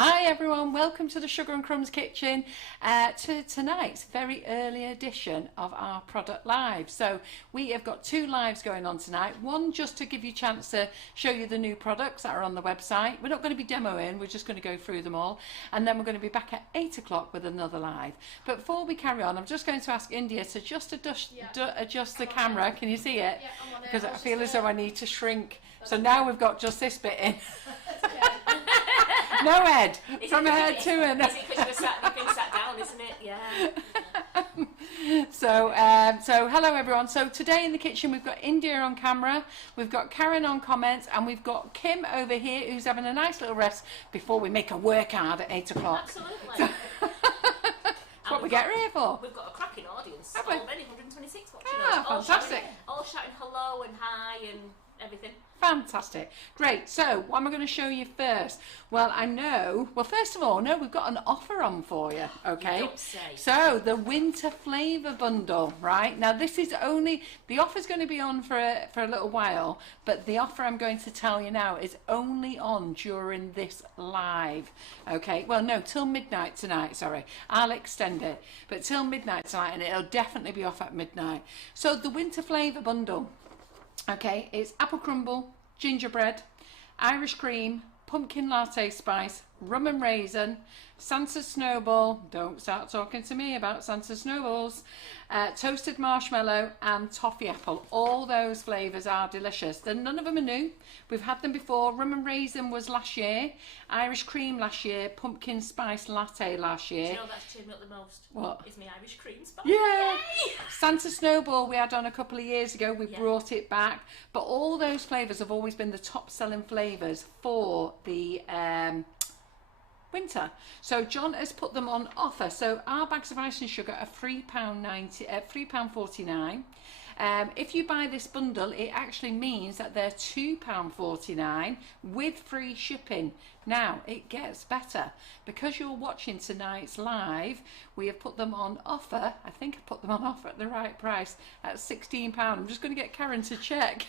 Hi everyone, welcome to the Sugar and Crumbs kitchen, to tonight's very early edition of our product live. So we have got two lives going on tonight. One just to give you a chance to show you the new products that are on the website. We're not going to be demoing, we're just going to go through them all, and then we're going to be back at 8 o'clock with another live. But before we carry on, I'm just going to ask India to just adjust the camera. Can you see it? Yeah, I'm on it. Because I feel as though I need to shrink. So now we've got just this bit in. No head, from a head to an. Is it because you've been sat down, isn't it? Yeah. So hello everyone. So today in the kitchen we've got India on camera, we've got Karen on comments, and we've got Kim over here who's having a nice little rest before we make a work hard at 8 o'clock. Absolutely. That's what we get her here for. We've got a cracking audience. Have we? Already 126 watching Ah, us. fantastic. All shouting hello and hi and everything. Fantastic. Great. So what am I going to show you first? Well, first of all, we've got an offer on for you. Okay. You don't say. So the winter flavour bundle, right? Now this is the offer's going to be on for a little while, but the offer I'm going to tell you now is only on during this live. Okay. Well, no, till midnight tonight. Sorry. I'll extend it, but till midnight tonight, and it'll definitely be off at midnight. So the winter flavour bundle. Okay, it's apple crumble, gingerbread, Irish cream, pumpkin latte spice, rum and raisin, Santa snowball, don't start talking to me about Santa snowballs, toasted marshmallow and toffee apple. All those flavours are delicious. None of them are new. We've had them before. Rum and raisin was last year, Irish cream last year, pumpkin spice latte last year. Do you know that's cheered me up the most? What? Is my Irish cream spice. Yeah! Yay! Santa snowball we had on a couple of years ago. We brought it back. But all those flavours have always been the top selling flavours for the winter. So John has put them on offer. So our bags of ice and sugar are £3.49. If you buy this bundle, it actually means that they're £2.49 with free shipping. Now it gets better because you're watching tonight's live. We have put them on offer. I think I put them on offer at the right price at £16. I'm just going to get Karen to check.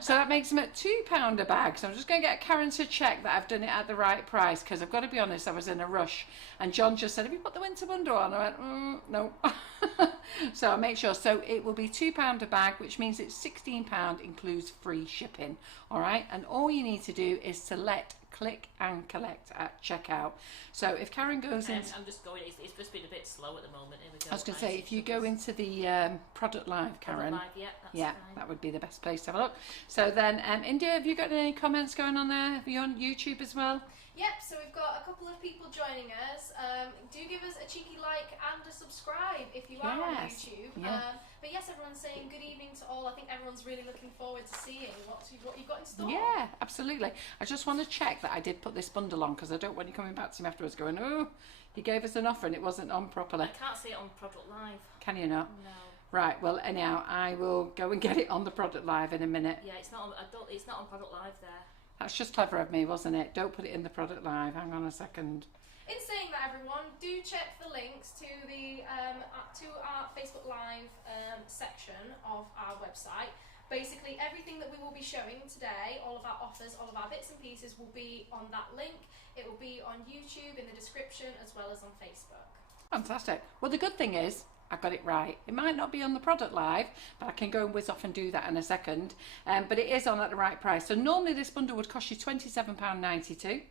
So that makes them at £2 a bag. So I'm just going to get Karen to check that I've done it at the right price, because I've got to be honest, I was in a rush. And John just said, have you put the winter bundle on? I went, no. So I'll make sure. So it will be £2 a bag, which means it's £16, includes free shipping. All right. And all you need to do is select click and collect at checkout. So if Karen goes in, I'm just going. It's just been a bit slow at the moment. Here we go. I was going to say, if you go into the product live, Karen, that's fine. that would be the best place to have a look. So then, India, have you got any comments going on there? Are you on YouTube as well? Yep, so we've got a couple of people joining us. Do give us a cheeky like and a subscribe if you are on YouTube. Yeah. But yes, everyone's saying good evening to all. I think everyone's really looking forward to seeing what you've got in store. Yeah, absolutely. I just want to check that I did put this bundle on, because I don't want you coming back to me afterwards going, oh, you gave us an offer and it wasn't on properly. I can't see it on Product Live. Can you not? No. Right, well, anyhow, I will go and get it on the product live in a minute. Yeah, it's not on, it's not on Product Live there. That's just clever of me, wasn't it? Don't put it in the product live. Hang on a second. In saying that, everyone, do check the links to the to our Facebook Live section of our website. Basically, everything that we will be showing today, all of our offers, all of our bits and pieces will be on that link. It will be on YouTube in the description as well as on Facebook. Fantastic. Well, the good thing is, I got it right. It might not be on the product live, but I can go and whiz off and do that in a second. But it is on at the right price. So normally this bundle would cost you £27.92.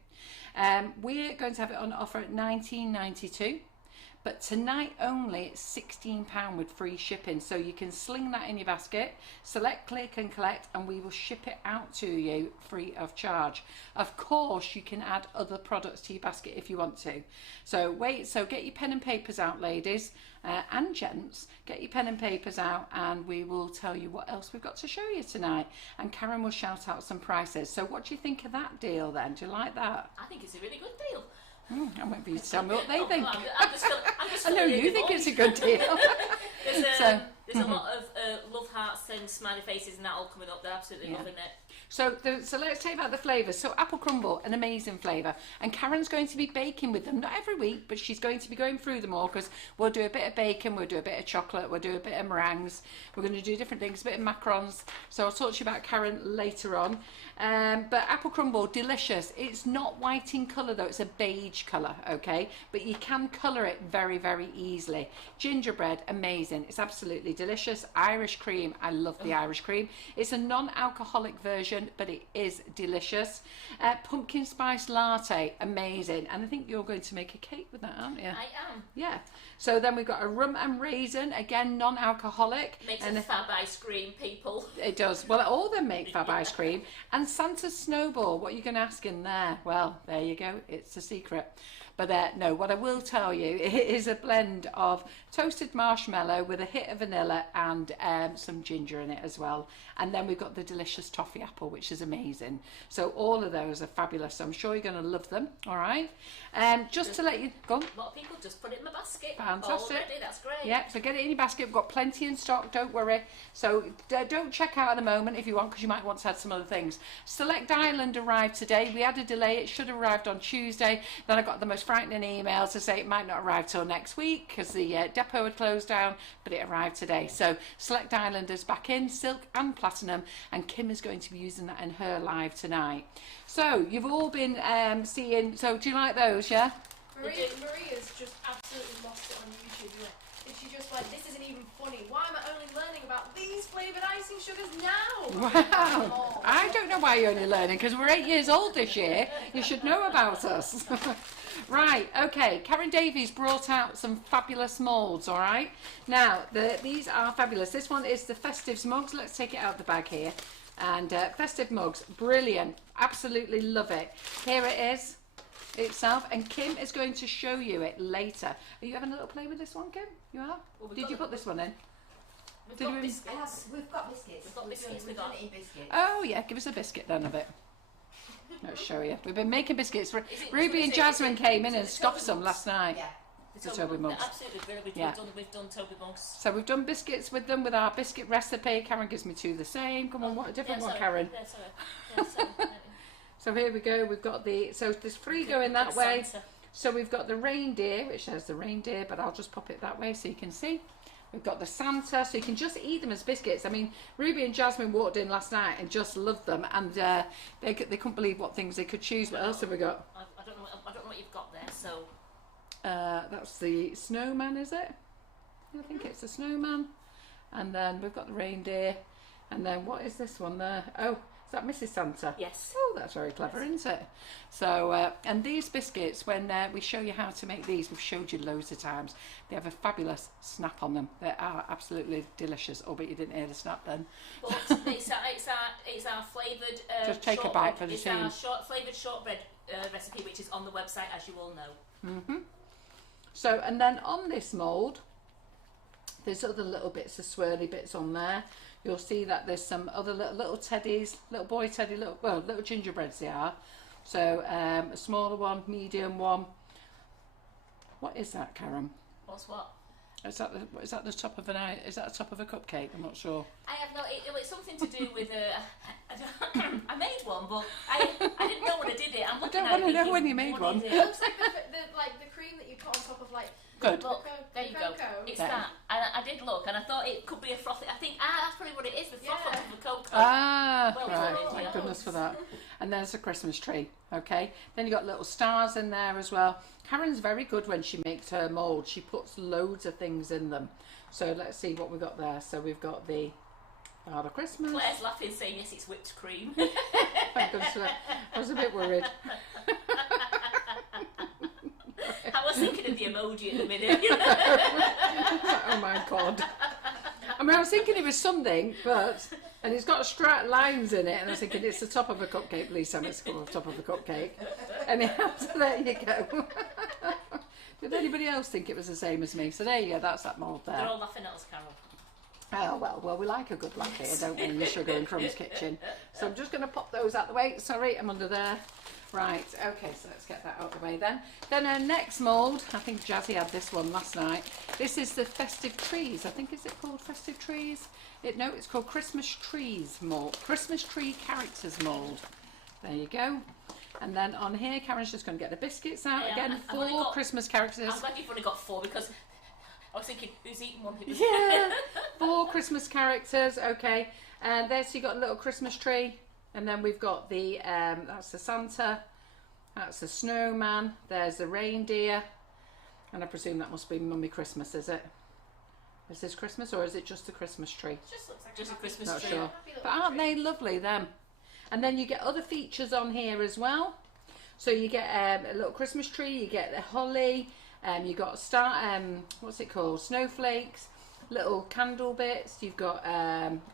We're going to have it on offer at £19.92. But tonight only, it's £16 with free shipping. So you can sling that in your basket, select click and collect, and we will ship it out to you free of charge. Of course, you can add other products to your basket if you want to. So get your pen and papers out, ladies and gents. Get your pen and papers out, and we will tell you what else we've got to show you tonight. And Karen will shout out some prices. So what do you think of that deal then? Do you like that? I think it's a really good deal. I'm waiting for you to tell me what they think. I'm just I know you think it's a good deal. There's a lot of love hearts and smiley faces and that all coming up. They're absolutely loving it. So let's take about the flavours. So apple crumble, an amazing flavour. And Karen's going to be baking with them, not every week, but she's going to be going through them all, because we'll do a bit of bacon, we'll do a bit of chocolate, we'll do a bit of meringues, we're going to do different things, a bit of macarons. So I'll talk to you about Karen later on. But apple crumble, delicious. It's not white in colour though, it's a beige colour, okay? But you can colour it very, very easily. Gingerbread, amazing. It's absolutely delicious. Irish cream, I love the Irish cream. It's a non-alcoholic version, but it is delicious. Pumpkin spice latte, amazing. And I think you're going to make a cake with that, aren't you? I am. Yeah. So then we've got a rum and raisin, again non-alcoholic. Makes a fab ice cream, people. It does. Well, all of them make fab ice cream. And Santa's snowball, what are you going to ask in there? Well, there you go. It's a secret. But no, what I will tell you, it is a blend of toasted marshmallow with a hit of vanilla and some ginger in it as well. And then we've got the delicious toffee apple, which is amazing. So all of those are fabulous. So I'm sure you're going to love them. All right. Just to let you go on. A lot of people just put it in my basket. Fantastic. Already, that's great. Yeah, so get it in your basket. We've got plenty in stock, don't worry. So don't check out at the moment if you want, because you might want to add some other things. Select Island arrived today. We had a delay. It should have arrived on Tuesday. Then I got the most frightening email to say it might not arrive till next week because the depot had closed down, but it arrived today. So Select Island is back in, silk and platinum, and Kim is going to be using that in her live tonight. So you've all been seeing, so do you like those, yeah? Maria's just absolutely lost it on YouTube. And she just went, this isn't even funny. Why am I only learning about these flavoured icing sugars now? Wow. I don't know why you're only learning, because we're 8 years old this year. You should know about us. Right, okay, Karen Davies brought out some fabulous moulds, all right? Now, these are fabulous. This one is the Festives mugs. Let's take it out the bag here. And Festive mugs, brilliant. Absolutely love it. Here it is itself, and Kim is going to show you it later. Are you having a little play with this one, Kim? You are? Well, Did you put this one in? We've got biscuits. We've got biscuits. We've got biscuits. We've done it in biscuits. Oh, yeah, give us a biscuit then of it. Let's show you. We've been making biscuits. it- Ruby and Jasmine came in and the scoffed Toby some mugs? last night. Yeah. The Toby mugs. Absolutely brilliant. Yeah. We've done Toby mugs. So we've done biscuits with them with our biscuit recipe. Karen gives me two the same. Come on, what a different one, Karen. Yeah, sorry. So here we go. We've got so there's three going that way. So we've got the reindeer, which has the reindeer, but I'll just pop it that way so you can see. We've got the Santa, so you can just eat them as biscuits. I mean, Ruby and Jasmine walked in last night and just loved them, and they couldn't believe what things they could choose. What else have we got? I don't know what you've got there. So That's the snowman, is it? I think it's the snowman. And then we've got the reindeer. And then what is this one there? Oh, is that Mrs. Santa? yes. Oh, that's very clever, isn't it? So, and these biscuits, when we show you how to make these, we've showed you loads of times. They have a fabulous snap on them. They are absolutely delicious. Oh, but you didn't hear the snap then. But it's our flavoured. Just take a bite for the team. It's our flavoured shortbread recipe, which is on the website, as you all know. So, and then on this mould, there's other little bits of swirly bits on there. You'll see that there's some other little teddies, little boy teddy, little gingerbreads they are. So a smaller one, medium one. What is that, Karen? What's what? Is that the top of is that the top of a cupcake? I'm not sure. I have no. It's something to do with. I made one, but I didn't know when I did it. I'm looking don't at want to it know when you thinking, made what one. is It it? looks like the cream that you put on top of like Good. Look, there you go. cocoa. It's There. that. And I did look, and I thought it could be a frothy. I think that's probably what it is. The froth Yeah. of the cocoa. Ah, Well right. done, Thank yeah. goodness for that. And there's a Christmas tree. Okay. Then you got little stars in there as well. Karen's very good when she makes her mould. She puts loads of things in them. So let's see what we've got there. So we've got the Father Christmas. Claire's laughing, saying yes, it's whipped cream. Thank goodness for that. I was a bit worried. I was thinking of the emoji at the minute. Oh my god. I mean, I was thinking it was something, and it's got straight lines in it, and I was thinking it's the top of a cupcake. Please tell me it's called the top of a cupcake. Anyhow, so there you go. Did anybody else think it was the same as me? So there you go, that's that mould They're there. all laughing at us, Carol. Oh, well, we like a good laugh here, don't we, in the Sugar and Crumbs kitchen. So I'm just going to pop those out the way. Sorry, I'm under there. Right, okay, so let's get that out of the way then. Then our next mould, I think Jazzy had this one last night. This is the Festive Trees. I think, is it called Festive Trees? No, it's called Christmas Trees mould. Christmas Tree Characters mould. There you go. And then on here, Karen's just going to get the biscuits out. Yeah, again. Four Christmas characters. I'm glad you've only got 4 because I was thinking, who's eating one? Yeah, 4 Christmas characters. Okay, and there, so you got a little Christmas tree, and then we've got the that's the Santa, that's the snowman. There's the reindeer, and I presume that must be Mummy Christmas, is it? Is this Christmas or is it just the Christmas tree? It just looks like Just a Christmas Not tree. sure, but aren't they lovely them? And then you get other features on here as well. So you get a little Christmas tree, you get the holly. You got what's it called? Snowflakes, little candle bits. You've got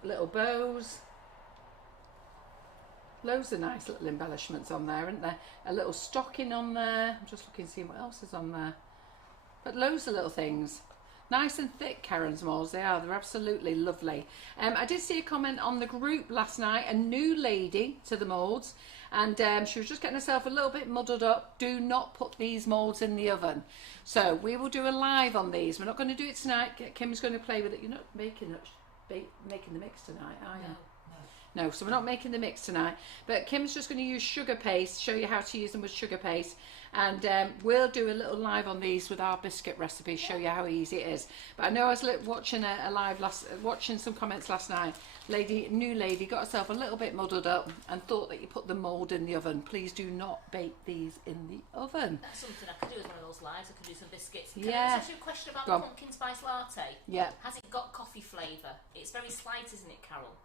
little bows. Loads of nice little embellishments on there, isn't there? A little stocking on there. I'm just looking to see what else is on there. But loads of little things. Nice and thick, Karen's moulds. They are. They're absolutely lovely. I did see a comment on the group last night. A new lady to the moulds. And she was just getting herself a little bit muddled up. Do not put these moulds in the oven. So we will do a live on these. We're not going to do it tonight. Kim's going to play with it. You're not making the mix tonight, are you? No, so we're not making the mix tonight. But Kim's just going to use sugar paste, show you how to use them with sugar paste. And we'll do a little live on these with our biscuit recipe, show you how easy it is. But I know I was watching a live watching some comments last night. New lady got herself a little bit muddled up and thought that you put the mould in the oven. Please do not bake these in the oven. That's something I could do with one of those lives. I could do some biscuits. Can Yeah. I ask you a question about the pumpkin spice latte? Yeah. Has it got coffee flavour? It's very slight, isn't it, Carol?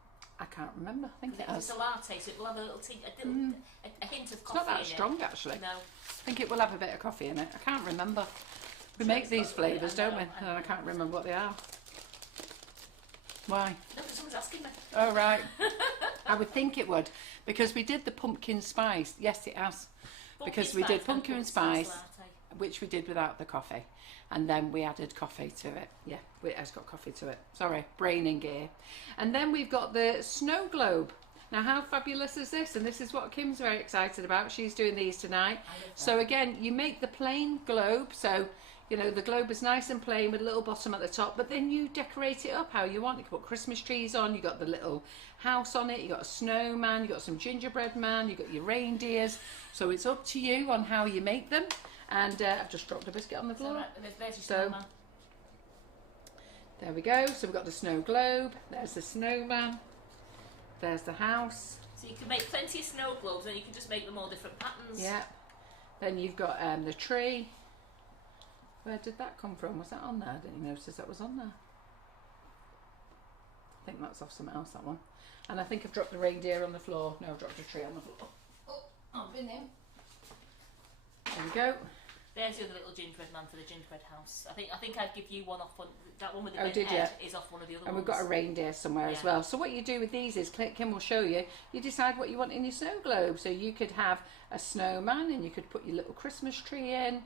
I can't remember. I think it has. It's a latte, so it will have a little a hint of It's coffee not that in strong, actually. it. No. I think it will have a bit of coffee in it. I can't remember. We make these flavours, don't we? And I can't remember what they are. Why? No, someone's asking me. Oh, right. I would think it would, because we did the pumpkin spice. Yes, it has. Because we did pumpkin spice, latte. which we did without the coffee. And then we added coffee to it. Yeah, it has got coffee to it. Sorry, brain in gear. And then we've got the snow globe. Now, how fabulous is this? And this is what Kim's very excited about. She's doing these tonight. So again, you make the plain globe. So, you know, the globe is nice and plain with a little bottom at the top, but then you decorate it up how you want. You can put Christmas trees on. You got the little house on it. You got a snowman. You got some gingerbread man. You got your reindeers. So it's up to you on how you make them. And I've just dropped a biscuit on the floor. So there we go. So we've got the snow globe. There's the snowman. There's the house. So you can make plenty of snow globes and you can just make them all different patterns. Yeah. Then you've got the tree. Where did that come from? Was that on there? I didn't notice that was on there. I think that's off something else, that one. And I think I've dropped the reindeer on the floor. No, I've dropped a tree on the floor. Oh, I've been in. There we go. There's the other little gingerbread man for the gingerbread house. I think I'd give you one off one. That one with the red head is off one of the other ones. And we've got a reindeer somewhere as well. So what you do with these is, Kim will show you, you decide what you want in your snow globe. So you could have a snowman and you could put your little Christmas tree in.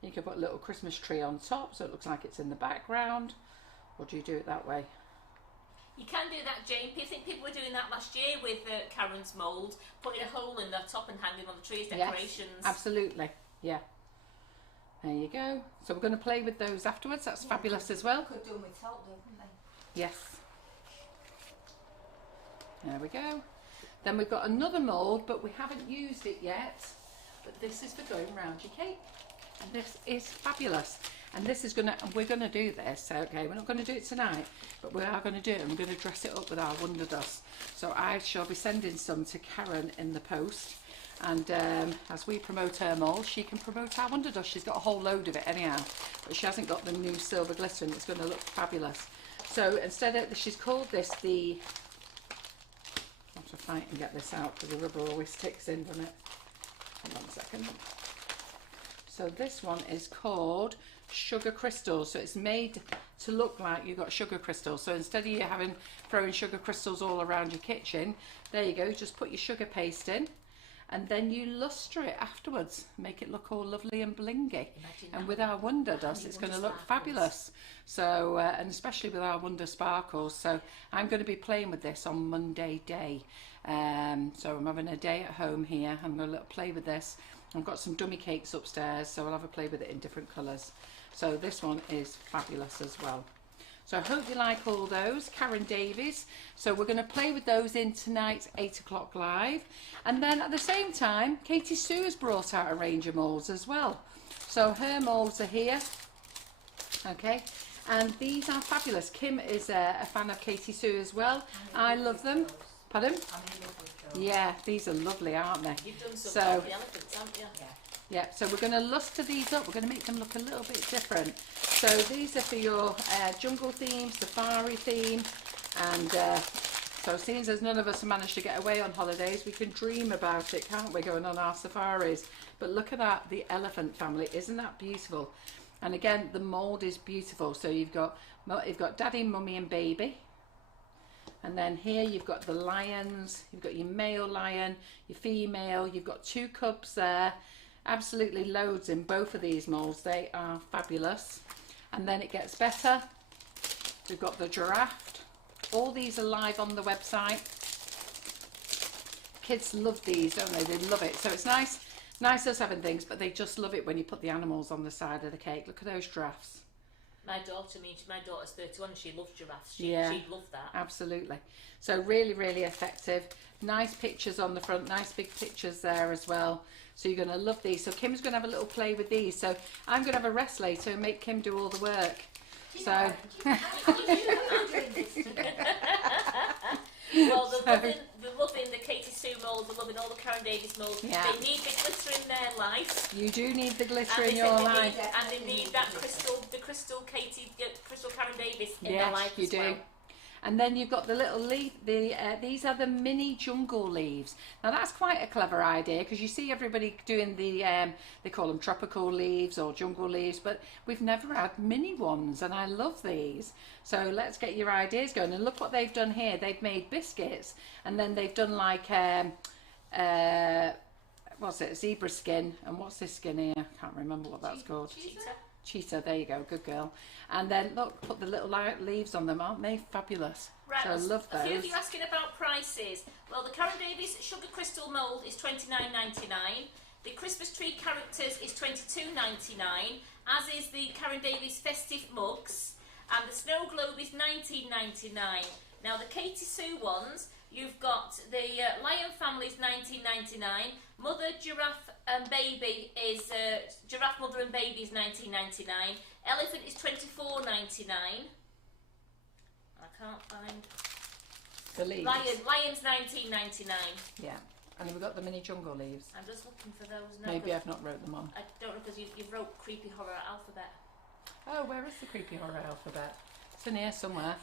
You could put a little Christmas tree on top so it looks like it's in the background. Or do you do it that way? You can do that, Jane. I think people were doing that last year with Karen's mould, putting a hole in the top and hanging on the tree as decorations. Yes, absolutely. Yeah. There you go. So we're going to play with those afterwards. That's fabulous as well. Could do them with felt, couldn't they? Yes. There we go. Then we've got another mould, but we haven't used it yet. But this is for going round your cake. And this is fabulous. And this is we're going to do this, okay? We're not going to do it tonight, but we are going to do it. And we're going to dress it up with our WonderDust. So I shall be sending some to Karen in the post. And as we promote her mould, she can promote our WonderDust. She's got a whole load of it anyhow, but she hasn't got the new silver glitter, and it's going to look fabulous. So instead of, she's called this the, I have to fight and get this out because the rubber always sticks in, doesn't it? Hold on a second. So this one is called Sugar Crystals. So it's made to look like you've got sugar crystals. So instead of you throwing sugar crystals all around your kitchen, there you go, just put your sugar paste in. and then you lustre it afterwards, make it look all lovely and blingy. Imagine And that. with our WonderDust, it's going to look fabulous. So, and especially with our Wonder Sparkles. So I'm going to be playing with this on Monday day. So I'm having a day at home here. I'm going to play with this. I've got some dummy cakes upstairs, so I'll have a play with it in different colours. So this one is fabulous as well. So I hope you like all those. Karen Davies. So we're going to play with those in tonight's 8 o'clock live. And then at the same time, Katie Sue has brought out a range of moulds as well. So her moulds are here. Okay. And these are fabulous. Kim is a fan of Katie Sue as well. I love them. Pardon? Yeah, these are lovely, aren't they? You've done some So, for the elephants, haven't you? yeah, so we're going to lustre these up. We're going to make them look a little bit different. So these are for your jungle theme, safari theme, and so seeing as none of us have managed to get away on holidays, we can dream about it, can't we, going on our safaris? But look at that, the elephant family, isn't that beautiful? And again, the mould is beautiful. So you've got daddy, mummy and baby. And then here you've got the lions, you've got your male lion, your female, you've got 2 cubs there. Absolutely loads in both of these moulds. They are fabulous. And then it gets better. We've got the giraffe. All these are live on the website. Kids love these, don't they? They love it. So it's nice us having things, but they just love it when you put the animals on the side of the cake. Look at those giraffes. My daughter's 31 and she loves giraffes. She'd love that. Absolutely. So really, really effective. Nice pictures on the front, nice big pictures there as well. So you're going to love these. So Kim's going to have a little play with these. So I'm going to have a rest later and make Kim do all the work. So. Well, they're loving the Katie Sue mould, they're loving all the Karen Davies moulds. Yeah. They need the glitter in their life. You do need the glitter And in they your said they life. need- And they need that crystal Karen Davies in their Yes, life you as do. well. And then you've got the little leaf, these are the mini jungle leaves. Now that's quite a clever idea, because you see everybody doing the, they call them tropical leaves or jungle leaves, but we've never had mini ones, and I love these. So let's get your ideas going. And look what they've done here. They've made biscuits, and then they've done like, what's it, zebra skin, and what's this skin here? I can't remember what that's called. Cheetah, there you go, good girl. And then look, put the little leaves on them, aren't they fabulous? Right, so I love those. A few of you asking about prices. Well, the Karen Davies Sugar Crystal mould is $29.99. The Christmas tree characters is $22.99, as is the Karen Davies festive mugs, and the snow globe is $19.99. Now the Katie Sue ones, you've got the lion family is $19.99. Mother, giraffe and baby is giraffe, mother and baby is $19.99. Elephant is $24.99. I can't find The leaves. Lion's $19.99. Yeah. And we've got the mini jungle leaves. I'm just looking for those now. Maybe I've not wrote them on. I don't know, because you wrote creepy horror alphabet. Oh, where is the creepy horror alphabet? It's in here somewhere.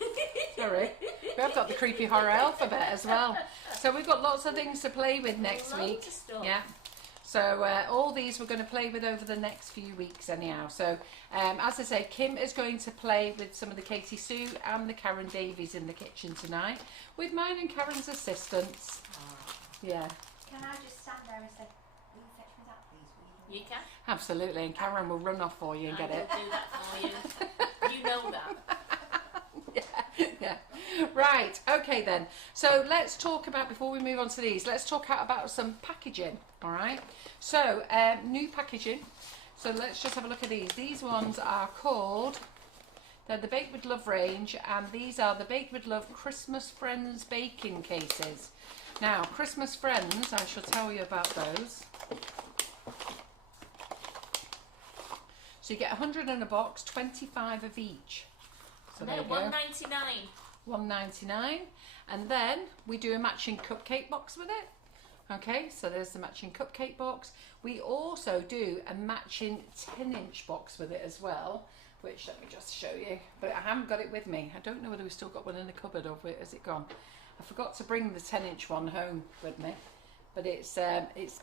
Sorry. We have got the creepy horror alphabet as well. So we've got lots of things to play with next Loads week. of stuff. Yeah. So all these we're going to play with over the next few weeks anyhow. So as I say, Kim is going to play with some of the Katie Sue and the Karen Davies in the kitchen tonight with mine and Karen's assistants. Yeah. Can I just stand there and say, will you fetch me that please? Will you? You can. Absolutely, and Karen will run off for you and get it. I will do that for you. You know that. Yeah. Right, okay then. So let's talk about, before we move on to these, let's talk about some packaging, all right? So, new packaging. So let's just have a look at these. These ones are called, they're the Baked with Love range, and these are the Baked with Love Christmas Friends baking cases. Now, Christmas Friends, I shall tell you about those. So you get 100 in a box, 25 of each. So No, there you go. $1.99. $1.99, and then we do a matching cupcake box with it. Okay, so there's the matching cupcake box. We also do a matching 10-inch box with it as well, which let me just show you, but I haven't got it with me. I don't know whether we've still got one in the cupboard or has it gone. I forgot to bring the 10-inch one home with me, but it's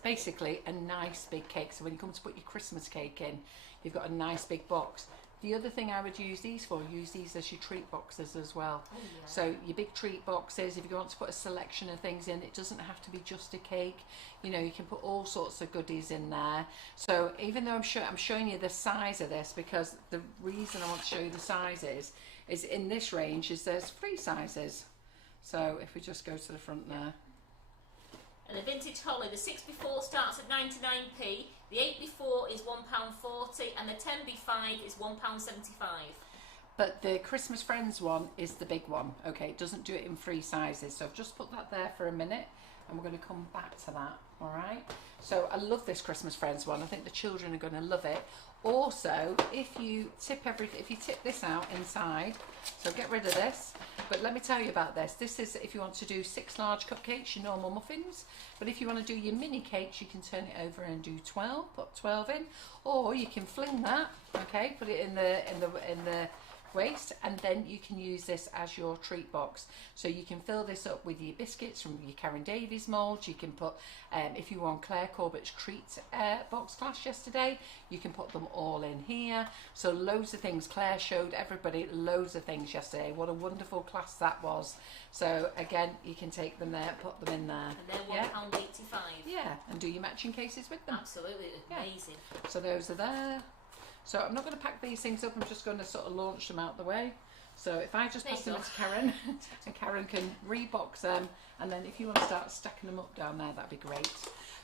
basically a nice big cake. So when you come to put your Christmas cake in, you've got a nice big box. The other thing I would use these as your treat boxes as well. Oh, yeah. So your big treat boxes, if you want to put a selection of things in, it doesn't have to be just a cake. You know, you can put all sorts of goodies in there. So even though I'm showing you the size of this, because the reason I want to show you the sizes is in this range is there's 3 sizes. So if we just go to the front there. And the vintage holly, the 6x4 starts at 99p, the 8x4 is £1.40, and the 10x5 is £1.75. But the Christmas Friends one is the big one. Okay, it doesn't do it in 3 sizes. So I've just put that there for a minute, and we're going to come back to that. All right. So I love this Christmas Friends one. I think the children are going to love it. Also, if you tip this out inside, so get rid of this. But let me tell you about this. This is if you want to do 6 large cupcakes, your normal muffins. But if you want to do your mini cakes, you can turn it over and do 12. Put 12 in, or you can fling that. Okay, put it in the waste, and then you can use this as your treat box. So you can fill this up with your biscuits from your Karen Davies mould. You can put, if you were on Claire Corbett's treat box class yesterday, you can put them all in here. So loads of things. Claire showed everybody loads of things yesterday. What a wonderful class that was. So again, you can take them there, put them in there. And they're £1.85. Yeah, and do your matching cases with them. Absolutely, amazing. So those are there. So I'm not going to pack these things up, I'm just going to sort of launch them out the way. So if I just pass them to Karen, and Karen can rebox them, and then if you want to start stacking them up down there, that'd be great.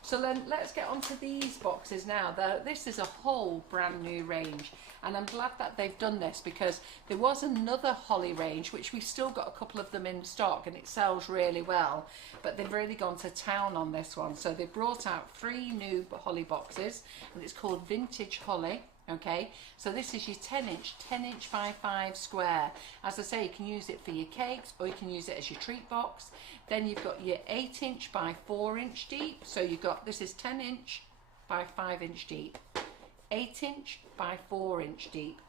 So then let's get onto these boxes now. This is a whole brand new range, and I'm glad that they've done this, because there was another holly range which we've still got a couple of them in stock and it sells really well, but they've really gone to town on this one. So they brought out 3 new holly boxes, and it's called Vintage Holly. Okay, so this is your 10 inch by 5 square. As I say, you can use it for your cakes, or you can use it as your treat box. Then you've got your 8 inch by 4 inch deep. So you've got, this is 10 inch by 5 inch deep, 8 inch by 4 inch deep,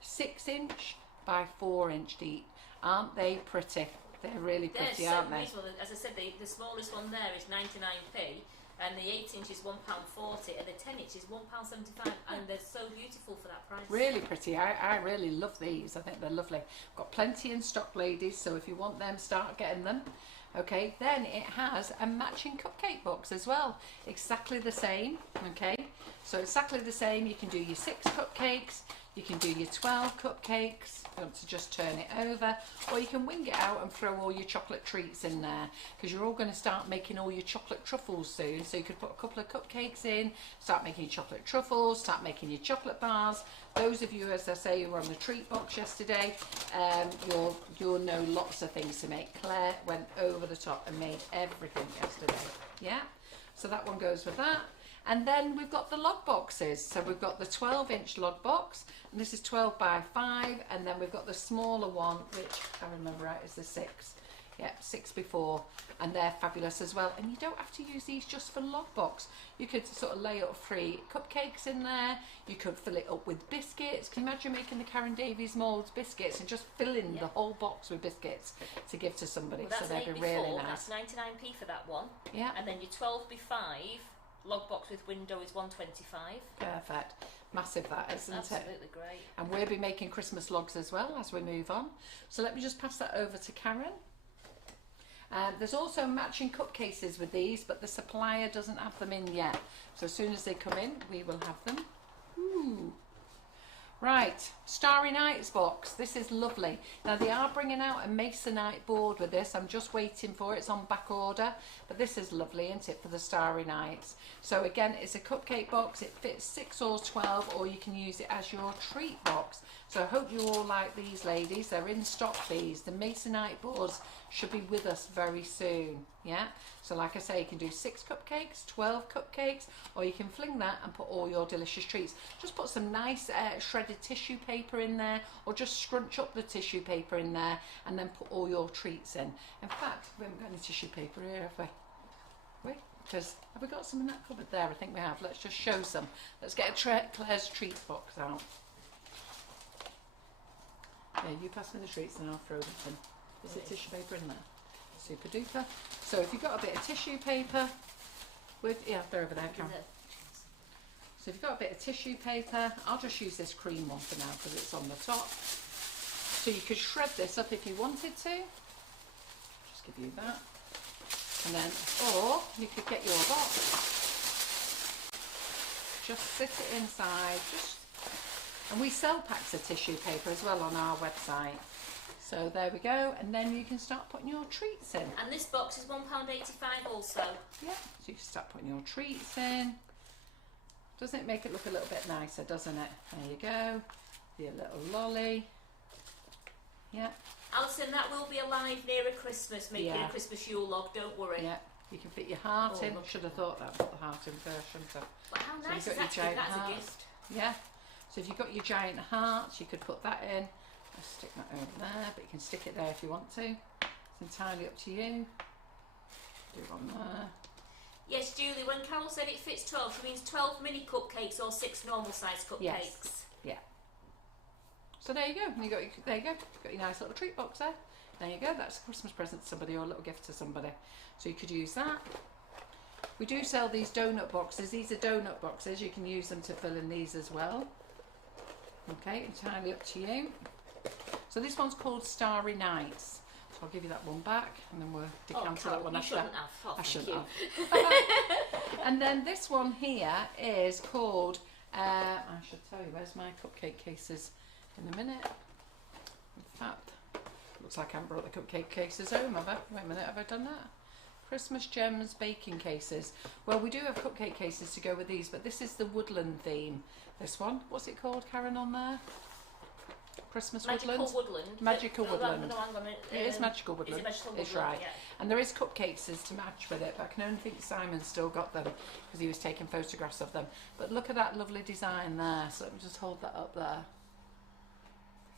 6 inch by 4 inch deep. Aren't they pretty? They're really pretty, They're so aren't they? reasonable. As I said, the smallest one there is 99p. And the 8 inch is £1.40, and the 10 inch is £1.75, and they're so beautiful for that price. Really pretty. I really love these. I think they're lovely. Got plenty in stock, ladies, so if you want them, start getting them. Okay, then it has a matching cupcake box as well. Exactly the same. Okay, so exactly the same. You can do your 6 cupcakes, you can do your 12 cupcakes, you want to just turn it over, or you can wing it out and throw all your chocolate treats in there, because you're all going to start making all your chocolate truffles soon. So you could put a couple of cupcakes in, start making your chocolate truffles, start making your chocolate bars. Those of you, as I say, who were on the treat box yesterday, you'll know lots of things to make. Claire went over the top and made everything yesterday. Yeah, so that one goes with that. And then we've got the log boxes. So we've got the 12 inch log box, and this is 12 by 5, and then we've got the smaller one, which if I remember right is the 6. Yeah, 6x4, and they're fabulous as well. And you don't have to use these just for log box. You could sort of lay up 3 cupcakes in there. You could fill it up with biscuits. Can you imagine making the Karen Davies moulds biscuits and just filling the whole box with biscuits to give to somebody? Well, so they'd be really nice. That's 99p for that one. Yeah. And then your 12x5 log box with window is £1.25. Perfect. Massive that, isn't it? Absolutely great. And we'll be making Christmas logs as well as we move on. So let me just pass that over to Karen. There's also matching cupcases with these, but the supplier doesn't have them in yet. So as soon as they come in, we will have them. Ooh. Right, Starry Nights box. This is lovely. Now they are bringing out a masonite board with this. I'm just waiting for it. It's on back order, but this is lovely, isn't it, for the Starry Nights? So again, it's a cupcake box. It fits 6 or 12, or you can use it as your treat box. So I hope you all like these, ladies. They're in stock, these. The masonite boards should be with us very soon. Yeah, so like I say, you can do 6 cupcakes, 12 cupcakes, or you can fling that and put all your delicious treats. Just put some nice shredded tissue paper in there, or just scrunch up the tissue paper in there and then put all your treats in. In fact, we haven't got any tissue paper here, have we? Because have we got some in that cupboard there? I think we have. Let's just show some. Let's get Claire's treat box out. Yeah, you pass me the treats and I'll throw them in. Is there tissue paper in there? Super duper. So if you've got a bit of tissue paper, with they're over there, Karen. So if you've got a bit of tissue paper, I'll just use this cream one for now because it's on the top. So you could shred this up if you wanted to. Just give you that. And then, or you could get your box. Just sit it inside. And we sell packs of tissue paper as well on our website. So there we go, and then you can start putting your treats in. And this box is £1.85 also. Yeah, so you can start putting your treats in. Doesn't it make it look a little bit nicer, doesn't it? There you go, your little lolly. Yeah. Alison, that will be alive nearer Christmas, making Yeah. a Christmas Yule log, don't worry. Yeah, you can fit your heart in. look Should have at thought that, put the heart in first, shouldn't I? But how So nice you've is got that? your giant That's heart. a gift. Yeah, so if you've got your giant hearts, you could put that in. I'll stick that over there, but you can stick it there if you want to. It's entirely up to you. Do it on there. Yes, Julie, when Carol said it fits 12, she means 12 mini cupcakes or 6 normal sized cupcakes. Yes. Yeah. So there you go. There you go. You've got your nice little treat box there. There you go. That's a Christmas present to somebody or a little gift to somebody. So you could use that. We do sell these donut boxes. These are donut boxes. You can use them to fill in these as well. Okay, entirely up to you. So this one's called Starry Nights. So I'll give you that one back, and then we'll decanter that one you after. shouldn't have. Oh, I thank shouldn't you. have. And then this one here is called, I should tell you, where's my cupcake cases in a minute. In fact, looks like I haven't brought the cupcake cases home, have I? Wait a minute, have I done that? Christmas Gems baking cases. Well, we do have cupcake cases to go with these, but this is the woodland theme. This one, what's it called, Karen, on there? Christmas Magical woodland? Woodland. Magical Woodland. No, hang on. It is Magical Woodland. Is it Magical It's Woodland? right. Yeah. And there is cupcases to match with it, but I can only think Simon's still got them because he was taking photographs of them. But look at that lovely design there. So let me just hold that up there.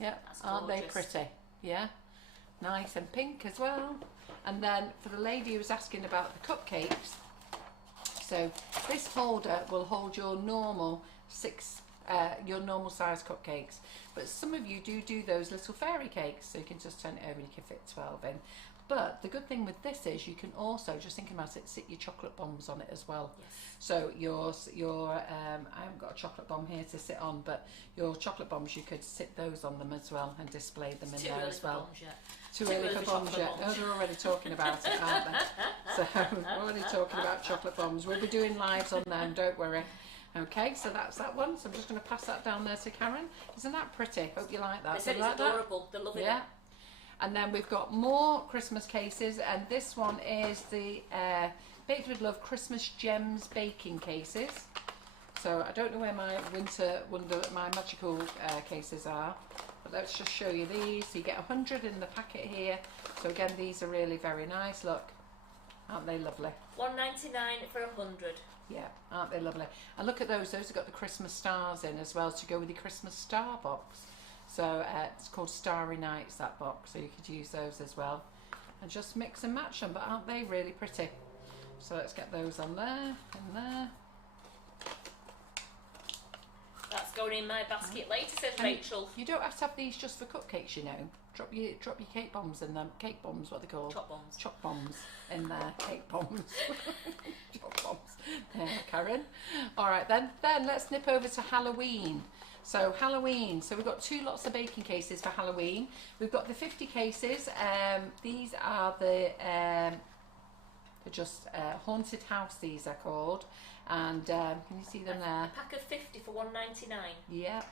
Yeah, That's aren't they gorgeous. pretty? Yeah, nice and pink as well. And then for the lady who was asking about the cupcakes, so this holder will hold your normal size cupcakes, but some of you do those little fairy cakes, so you can just turn it over and you can fit 12 in. But the good thing with this is you can also, just think about it, sit your chocolate bombs on it as well. Yes. So your I haven't got a chocolate bomb here to sit on, but your chocolate bombs, you could sit those on them as well and display them in there as well. Too early for bombs yet. No, they're already talking about it, aren't they? So we're already talking about chocolate bombs. We'll be doing lives on them, don't worry. Okay, so that's that one. So I'm just going to pass that down there to Karen. Isn't that pretty? Hope you like that. They said You it's like adorable. They're loving yeah. it. And then we've got more Christmas cases, and this one is the Baked with Love Christmas Gems baking cases. So I don't know where my my magical cases are, but let's just show you these. So you get 100 in the packet here. So again, these are really very nice. Look, aren't they lovely? $1.99 for 100. Yeah, aren't they lovely? And look at those. Those have got the Christmas stars in as well to go with your Christmas star box. So it's called Starry Nights, that box. So you could use those as well. And just mix and match them. But aren't they really pretty? So let's get those on there and there. That's going in my basket later, says And Rachel. You don't have to have these just for cupcakes, you know. Drop your cake bombs in them. Cake bombs, what they called? Chop bombs. Chop bombs in there. Cake bombs. Chop bombs. There, Karen. All right, then let's nip over to Halloween. So Halloween. So we've got 2 lots of baking cases for Halloween. We've got the 50 cases. These are the they're just haunted house. These are called. And can you see them there? A pack of 50 for $1.99. Yeah.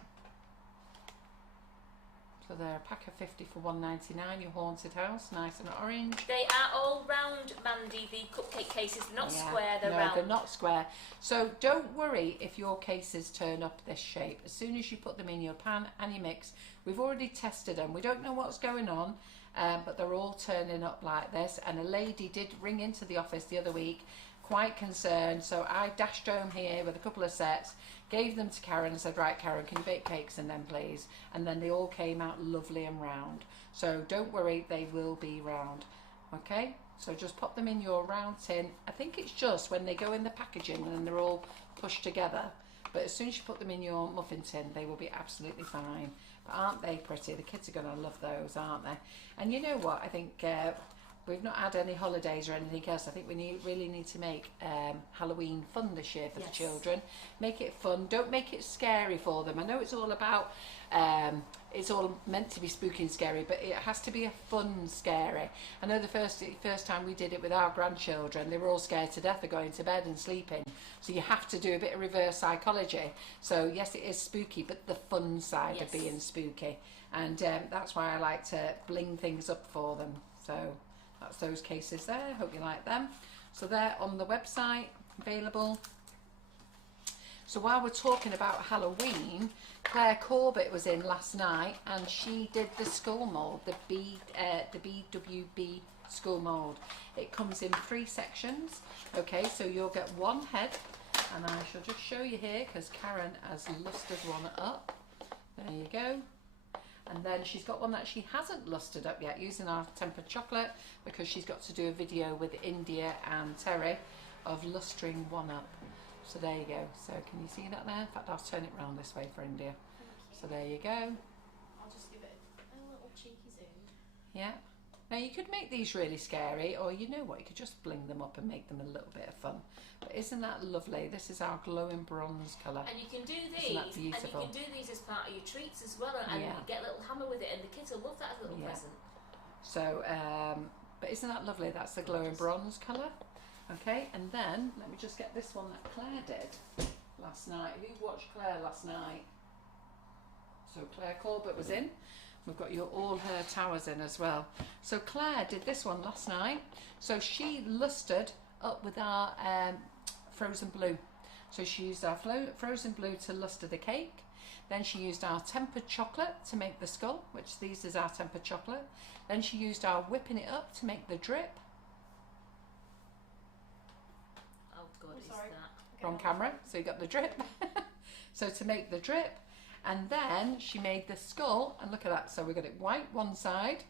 So they're a pack of 50 for $1.99. Your haunted house, nice and orange. They are all round, Mandy, the cupcake cases. They're not square, they're no, round. they're not square. So don't worry if your cases turn up this shape. As soon as you put them in your pan and you mix, we've already tested them. We don't know what's going on, but they're all turning up like this. And a lady did ring into the office the other week, quite concerned. So I dashed home here with a couple of sets, gave them to Karen and said, right, Karen, can you bake cakes in them, please? And then they all came out lovely and round. So don't worry, they will be round. Okay, so just pop them in your round tin. I think it's just when they go in the packaging and then they're all pushed together. But as soon as you put them in your muffin tin, they will be absolutely fine. But aren't they pretty? The kids are going to love those, aren't they? And you know what? I think We've not had any holidays or anything else. I think we really need to make Halloween fun this year for the children. Make it fun. Don't make it scary for them. I know it's all about, it's all meant to be spooky and scary, but it has to be a fun scary. I know the first time we did it with our grandchildren, they were all scared to death of going to bed and sleeping. So you have to do a bit of reverse psychology. So yes, it is spooky, but the fun side of being spooky. And that's why I like to bling things up for them. So that's those cases there. Hope you like them. So they're on the website, available. So while we're talking about Halloween, Claire Corbett was in last night and she did the skull mould, the BWB skull mould. It comes in 3 sections. Okay, so you'll get one head, and I shall just show you here because Karen has lustered one up. There you go. And then she's got one that she hasn't lustered up yet, using our tempered chocolate, because she's got to do a video with India and Terry of lustering one up. So there you go. So can you see that there? In fact, I'll turn it round this way for India. So there you go. I'll just give it a little cheeky zoom. Yeah. Now you could make these really scary, or you know what, you could just bling them up and make them a little bit of fun. But isn't that lovely? This is our glowing bronze colour. And you can do these, Isn't that beautiful? and you can do these as part of your treats as well, and get a little hammer with it, and the kids will love that as a little present. So, but isn't that lovely? That's the glowing bronze colour. Okay, and then let me just get this one that Claire did last night. Who watched Claire last night? So Claire Corbett was in. We've got all her towers in as well. So Claire did this one last night. So she lustered up with our frozen blue. So she used our frozen blue to luster the cake. Then she used our tempered chocolate to make the skull, which these is our tempered chocolate. Then she used our whipping it up to make the drip. Oh God, is sorry. that? Wrong camera. So you got the drip. So to make the drip. And then she made the skull, and look at that. So we got it white one side,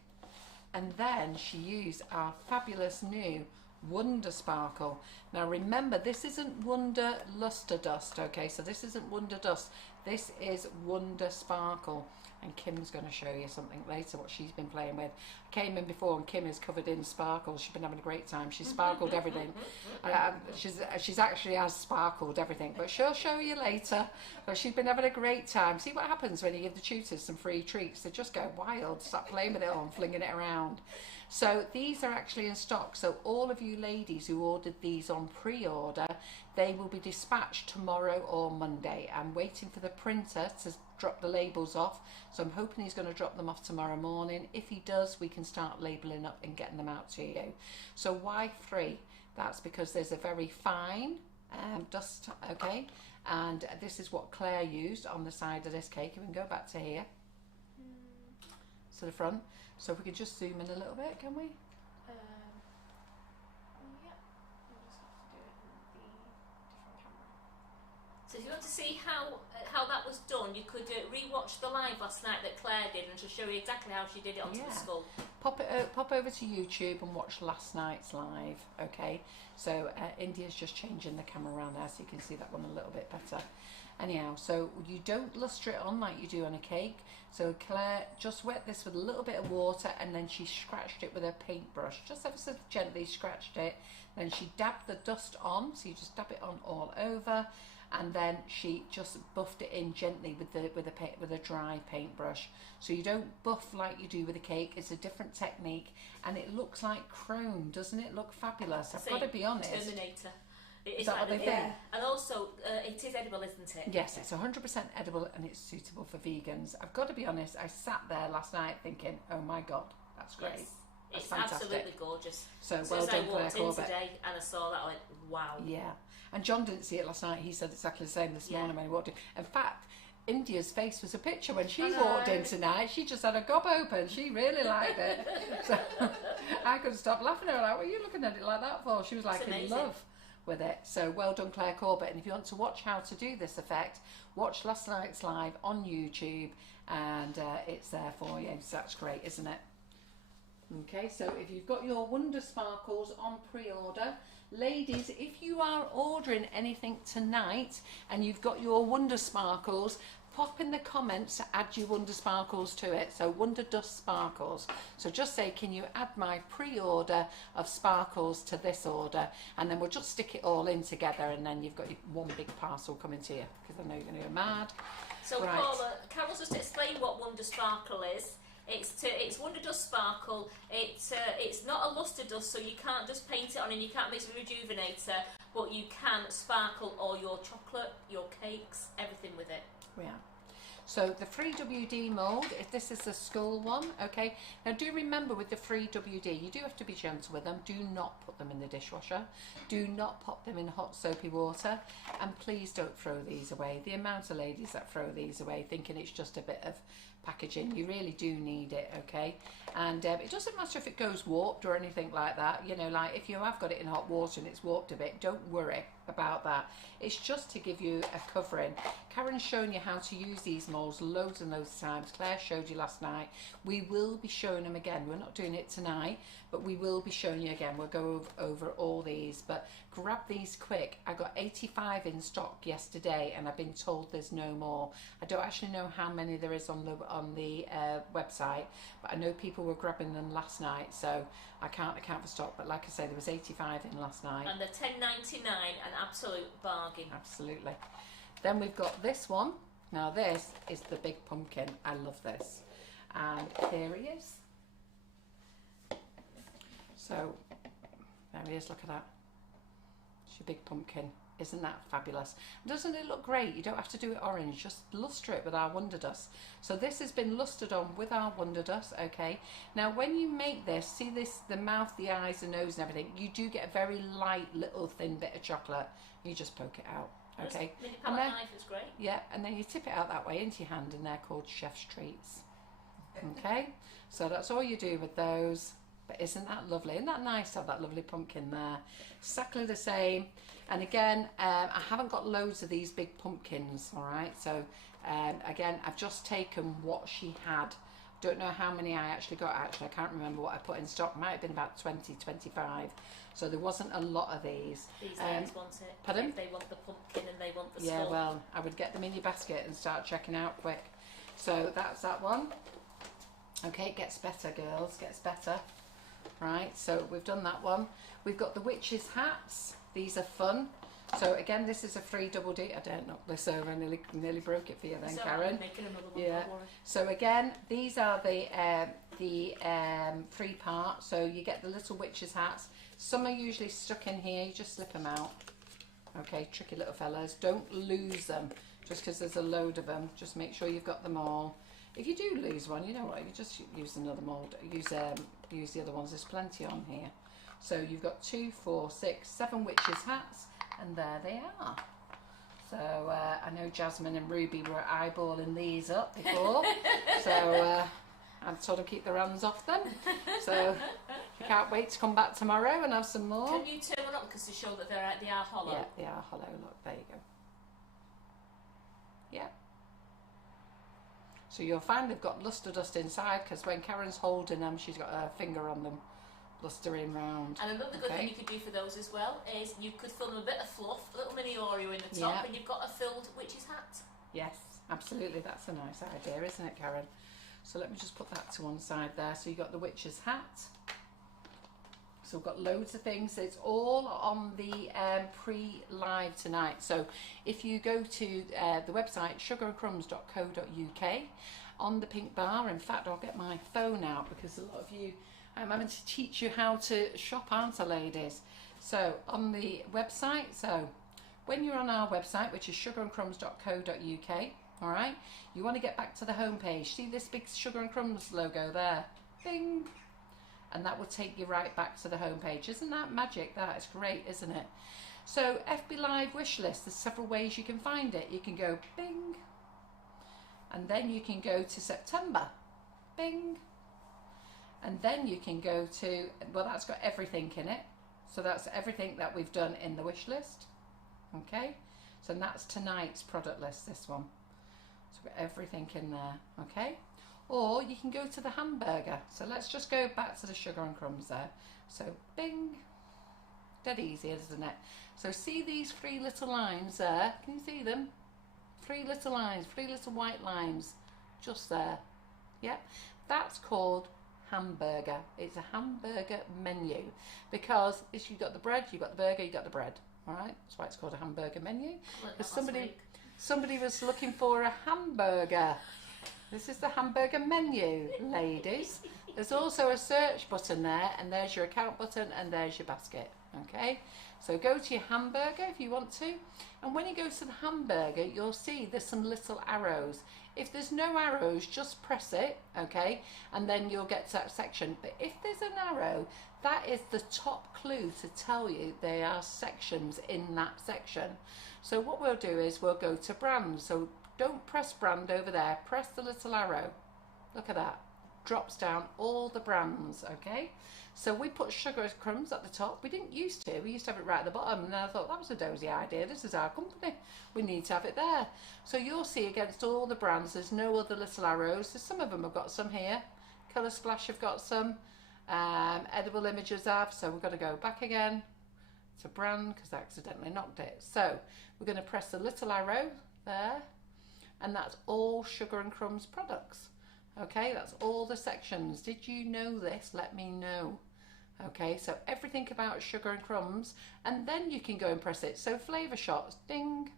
and then she used our fabulous new Wonder Sparkle. Now remember, this isn't Wonder Luster Dust, okay? So this isn't Wonder Dust. This is Wonder Sparkle. And Kim's going to show you something later, what she's been playing with. I came in before and Kim is covered in sparkles. She's been having a great time. She's sparkled everything. She's actually has sparkled everything, but she'll show you later. But she's been having a great time. See what happens when you give the tutors some free treats. They just go wild, start playing with it all and flinging it around. So these are actually in stock. So all of you ladies who ordered these on pre-order, they will be dispatched tomorrow or Monday. I'm waiting for the printer to drop the labels off, so I'm hoping he's going to drop them off tomorrow morning. If he does, we can start labelling up and getting them out to you. So why 3? That's because there's a very fine dust, okay, and this is what Claire used on the side of this cake. We can go back to here, to the front. So if we could just zoom in a little bit, can we? Yeah. We'll just have to do it in the different camera. So if you want to see how that was done, you could re-watch the live last night that Claire did, and she'll show you exactly how she did it onto the skull. Pop over to YouTube and watch last night's live, okay? So India's just changing the camera around there so you can see that one a little bit better. Anyhow, so you don't luster it on like you do on a cake. So Claire just wet this with a little bit of water, and then she scratched it with a paintbrush. Just ever so gently scratched it. Then she dabbed the dust on, so you just dab it on all over. And then she just buffed it in gently with a dry paintbrush. So you don't buff like you do with a cake. It's a different technique, and it looks like chrome, doesn't it? Look fabulous. I've got to be honest. Terminator. Is that what they think? And also, it is edible, isn't it? Yes, it's 100% edible, and it's suitable for vegans. I've got to be honest. I sat there last night thinking, "Oh my God, that's great." Yes. That's it's fantastic. Absolutely gorgeous. So as well soon as done, I Claire walked in Corbett. today and I saw that, I went, wow. Yeah, and John didn't see it last night. He said exactly the same this morning when he walked in. In fact, India's face was a picture when she walked in tonight. She just had a gob open. She really liked it. So I couldn't stop laughing at her. Like, what are you looking at it like that for? She was like in love with it. So well done, Claire Corbett. And if you want to watch how to do this effect, watch last night's live on YouTube, and it's there for you. So that's great, isn't it? Okay, so if you've got your Wonder Sparkles on pre-order, ladies, if you are ordering anything tonight and you've got your Wonder Sparkles, pop in the comments to add your Wonder Sparkles to it. So WonderDust Sparkles. So just say, can you add my pre-order of sparkles to this order? And then we'll just stick it all in together, and then you've got one big parcel coming to you, because I know you're going to go mad. So right. Paula, Carol's just explained what Wonder Sparkle is. It's WonderDust Sparkle. It's not a luster dust, so you can't just paint it on and you can't mix it with rejuvenator, but you can sparkle all your chocolate, your cakes, everything with it. Yeah. So the free WD mould, if this is the school one, okay. Now do remember with the free WD, you do have to be gentle with them. Do not put them in the dishwasher. Do not pop them in hot soapy water. And please don't throw these away. The amount of ladies that throw these away thinking it's just a bit of packaging, you really do need it, okay. And it doesn't matter if it goes warped or anything like that, you know, like if you have got it in hot water and it's warped a bit, don't worry about that. It's just to give you a covering. Karen's shown you how to use these moulds loads and loads of times. Claire showed you last night. We will be showing them again. We're not doing it tonight, but we will be showing you again. We'll go over all these, but grab these quick. I got 85 in stock yesterday and I've been told there's no more. I don't actually know how many there is on the website, but I know people were grabbing them last night, so I can't account for stock, but like I say, there was 85 in last night. And they're $10.99, an absolute bargain. Absolutely. Then we've got this one. Now this is the big pumpkin. I love this. And here he is. So there he is, look at that. It's your big pumpkin. Isn't that fabulous? Doesn't it look great? You don't have to do it orange, just lustre it with our WonderDust. So this has been lustered on with our WonderDust, okay? Now when you make this, see this, the mouth, the eyes, the nose and everything, you do get a very light little thin bit of chocolate. You just poke it out, okay? Mini palette knife is great. Yeah, and then you tip it out that way into your hand, and they're called chef's treats. Okay, so that's all you do with those. But isn't that lovely? Isn't that nice to have that lovely pumpkin there? Exactly the same. And again, I haven't got loads of these big pumpkins, all right? So again, I've just taken what she had. Don't know how many I actually got. Actually, I can't remember what I put in stock. Might have been about 20, 25. So there wasn't a lot of these. These ladies want it. Pardon? If they want the pumpkin and they want the yeah, skull. well, I would get them in your basket and start checking out quick. So that's that one. Okay, it gets better, girls. Gets better. Right, so we've done that one. We've got the witches' hats. These are fun. So again, this is a free double D. I daren't knock this over. I nearly broke it for you then, So Karen. I'm making another one, Yeah. don't worry. So again, these are the free part. So you get the little witches' hats. Some are usually stuck in here. You just slip them out. Okay, tricky little fellas. Don't lose them just because there's a load of them. Just make sure you've got them all. If you do lose one, you know what? You just use another mould. Use the other ones. There's plenty on here. So you've got 2, 4, 6, 7 witches' hats, and there they are. So I know Jasmine and Ruby were eyeballing these up before, so I'd sort of keep their hands off them. So I can't wait to come back tomorrow and have some more. Can you turn one up because to show that they are hollow? Yeah, they are hollow. Look, there you go. Yeah. So you'll find they've got luster dust inside, because when Karen's holding them, she's got her finger on them, blustering round. And another good thing you could do for those as well is you could fill them a bit of fluff, a little mini Oreo in the top, Yeah. and you've got a filled witch's hat. Yes, absolutely. That's a nice idea, isn't it, Karen? So let me just put that to one side there. So you've got the witch's hat. So we've got loads of things. It's all on the pre-live tonight. So if you go to the website sugarandcrumbs.co.uk, on the pink bar, in fact, I'll get my phone out because a lot of you, I'm having to teach you how to shop, aren't I, ladies? So on the website, so when you're on our website, which is sugarandcrumbs.co.uk, all right, you want to get back to the home page. See this big Sugar and Crumbs logo there? Bing! And that will take you right back to the home page. Isn't that magic? That is great, isn't it? So FB Live wish list, there's several ways you can find it. You can go bing, and then you can go to September, bing, and then you can go to, well, that's got everything in it. So that's everything that we've done in the wish list. Okay, so that's tonight's product list, this one. So we've got everything in there, okay? Or you can go to the hamburger. So let's just go back to the Sugar and Crumbs there. So bing, dead easy, isn't it? So see these 3 little lines there? Can you see them? 3 little lines, 3 little white lines, just there. Yep, that's called hamburger. It's a hamburger menu because if you've got the bread, you've got the burger, you've got the bread. All right, that's why it's called a hamburger menu. Because somebody was looking for a hamburger. This is the hamburger menu, ladies. There's also a search button there, and there's your account button, and there's your basket. Okay, so go to your hamburger if you want to, and when you go to the hamburger, you'll see there's some little arrows. If there's no arrows, just press it, okay, and then you'll get to that section. But if there's an arrow, that is the top clue to tell you there are sections in that section. So what we'll do is we'll go to brand. So don't press brand over there, press the little arrow. Look at that, drops down all the brands, okay? So we put Sugar and Crumbs at the top. We didn't used to. We used to have it right at the bottom, and I thought that was a dozy idea. This is our company. We need to have it there. So you'll see against all the brands, there's no other little arrows. So some of them have got some here. Colour Splash have got some. Edible Images have. So we've got to go back again to brand because I accidentally knocked it. So we're going to press the little arrow there, and that's all Sugar and Crumbs products. Okay, that's all the sections. Did you know this? Let me know. Okay, so everything about Sugar and Crumbs, and then you can go and press it. So flavour shots, ding,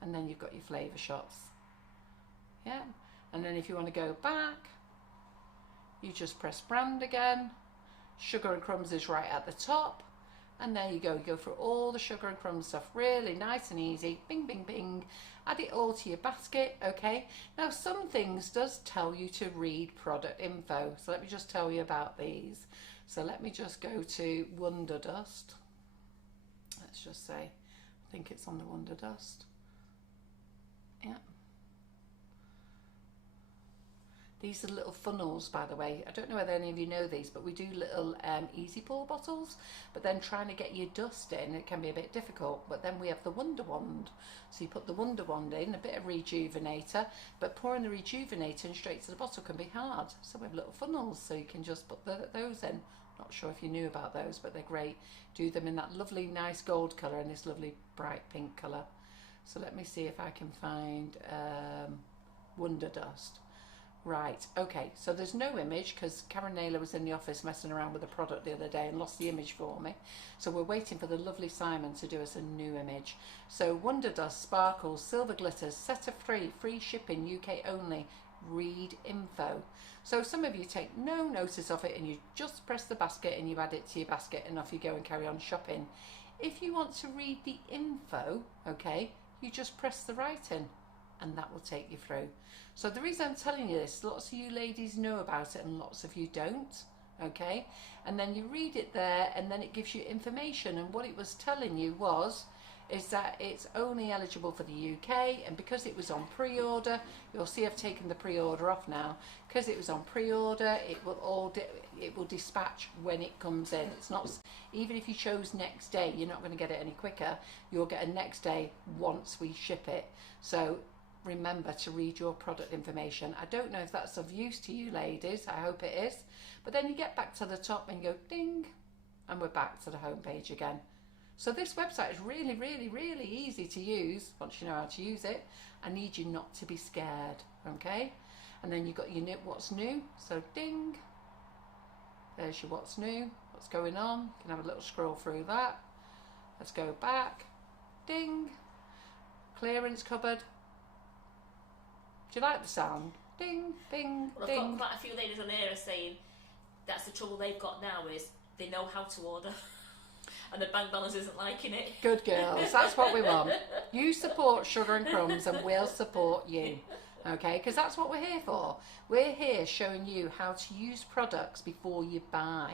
and then you've got your flavour shots. Yeah, and then if you want to go back, you just press brand again. Sugar and Crumbs is right at the top, and there you go. You go through all the Sugar and Crumbs stuff, really nice and easy. Bing, bing, bing. Add it all to your basket, okay? Now, some things does tell you to read product info. So let me just tell you about these. So let me just go to WonderDust. Let's just say, I think it's on the WonderDust. Yeah. These are little funnels, by the way. I don't know whether any of you know these, but we do little easy pour bottles. But then trying to get your dust in, it can be a bit difficult. But then we have the Wonder Wand. So you put the Wonder Wand in, a bit of rejuvenator, but pouring the rejuvenator in straight to the bottle can be hard. So we have little funnels, so you can just put those in. Not sure if you knew about those, but they're great. Do them in that lovely, nice gold colour and this lovely bright pink colour. So let me see if I can find WonderDust. Right, okay, so there's no image because Karen Naylor was in the office messing around with the product the other day and lost the image for me. So we're waiting for the lovely Simon to do us a new image. So WonderDust Sparkles, Silver Glitters, set of 3, free shipping, UK only, read info. So some of you take no notice of it and you just press the basket and you add it to your basket and off you go and carry on shopping. If you want to read the info, okay, you just press the writing and that will take you through. So the reason I'm telling you this, lots of you ladies know about it and lots of you don't, okay? And then you read it there and then it gives you information, and what it was telling you is that it's only eligible for the UK, and because it was on pre-order, you'll see I've taken the pre-order off now, because it was on pre-order, it will dispatch when it comes in. It's not, even if you chose next day, you're not going to get it any quicker. You'll get a next day once we ship it. So remember to read your product information. I don't know if that's of use to you ladies, I hope it is. But then you get back to the top and you go ding, and we're back to the home page again. So this website is really, really, really easy to use once you know how to use it. I need you not to be scared, okay? And then you've got your what's new, so ding, there's your what's new, what's going on. You can have a little scroll through that. Let's go back, ding, clearance cupboard. Do you like the sound? Ding, ding, well, ding. I've got quite a few ladies on here are saying that's the trouble they've got now, is they know how to order and the bank balance isn't liking it. Good girls, that's what we want. You support Sugar and Crumbs and we'll support you, okay? Because that's what we're here for. We're here showing you how to use products before you buy.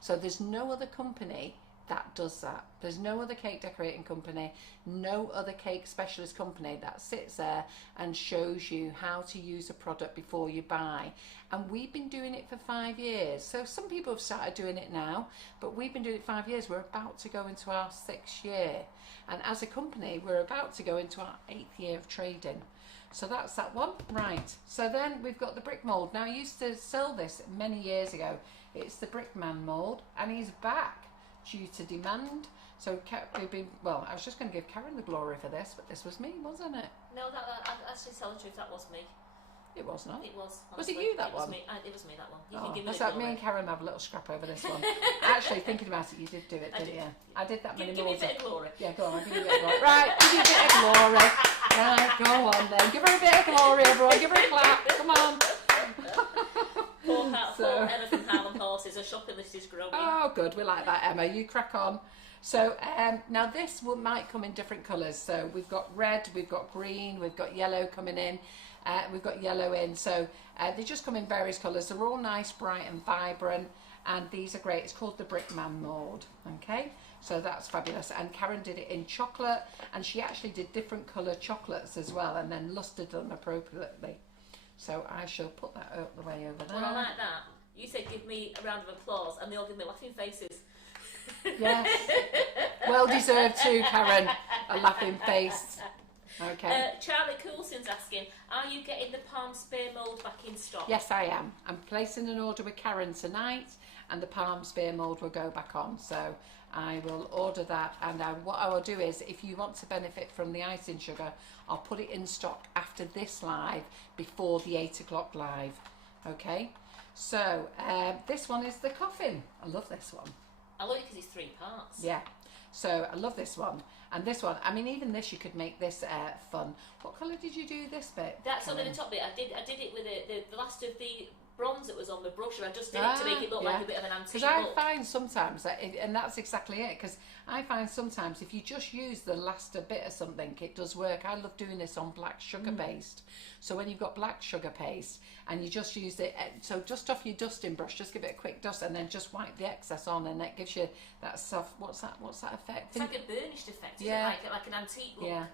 So there's no other company that does that. There's no other cake decorating company, no other cake specialist company that sits there and shows you how to use a product before you buy. And we've been doing it for 5 years. So some people have started doing it now, but we've been doing it 5 years. We're about to go into our 6th year. And as a company, we're about to go into our 8th year of trading. So that's that one. Right. So then we've got the brick mould. Now I used to sell this many years ago. It's the Brickman mould and he's back due to demand. So well, I was just going to give Karen the glory for this, but this was me, wasn't it? No, that actually, tell the truth, that was me. It was not. It was. Was Honestly. it you that it one? Was me. It was me that one. You Oh, can give me that's the like glory. me and Karen have a little scrap over this one. Actually, thinking about it, you did do it, didn't you? I did that many Give me a more. bit of glory. Yeah, go on, I'll give you a bit of glory. Right, give you a bit of glory. Right, go on then. Give her a bit of glory, everyone. Give her a clap. Come on. Poor Emma from Harlem Horses. Her shopping list is growing. Oh, good. We like that, Emma. You crack on. So now this might come in different colours. So we've got red, we've got green, we've got yellow coming in. We've got yellow in. So they just come in various colours. They're all nice, bright and vibrant. And these are great. It's called the Brickman mould. Okay. So that's fabulous. And Karen did it in chocolate. And she actually did different colour chocolates as well. And then lustered them appropriately. So I shall put that out the way over there. Well, I like that. You said give me a round of applause, and they all give me laughing faces. Yes. Well deserved too, Karen. A laughing face. Okay. Charlie Coulson's asking, are you getting the Palm Spear mould back in stock? Yes, I am. I'm placing an order with Karen tonight, and the Palm Spear mould will go back on. So I will order that, and what I will do is, if you want to benefit from the icing sugar, I'll put it in stock after this live, before the 8 o'clock live. Okay. So this one is the coffin. I love this one. I love it because it's 3 parts. Yeah. So I love this one. And this one, I mean, even this, you could make this fun. What colour did you do this bit? That's under the top bit. I did it with the last of the bronze that was on the brush, and I just did it to make it look like a bit of an antique Because I look. find sometimes, and that's exactly it, because I find sometimes if you just use the last bit of something, it does work. I love doing this on black sugar paste. So when you've got black sugar paste and you just use it, so just off your dusting brush, just give it a quick dust and then just wipe the excess on, and that gives you that soft, what's that effect? It's like a burnished effect, isn't Yeah. it? Like an antique look. Yeah.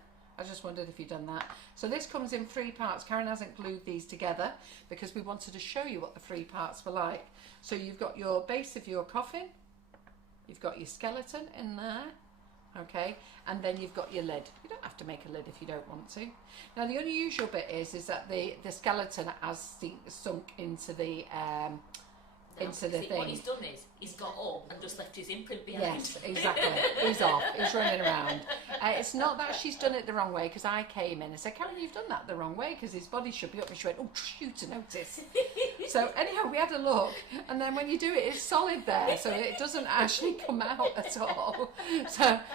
I just wondered if you'd done that. So this comes in 3 parts. Karen hasn't glued these together because we wanted to show you what the 3 parts were like. So you've got your base of your coffin, you've got your skeleton in there, okay, and then you've got your lid. You don't have to make a lid if you don't want to. Now the unusual bit is that the skeleton has sunk into the thing. What he's done is he's got up and just left his imprint behind. Yes, exactly. He's off. He's running around. It's not that she's done it the wrong way, because I came in and said, Karen, you've done that the wrong way, because his body should be up. And she went, oh, you to notice. So anyhow, we had a look, and then when you do it, it's solid there, so it doesn't actually come out at all.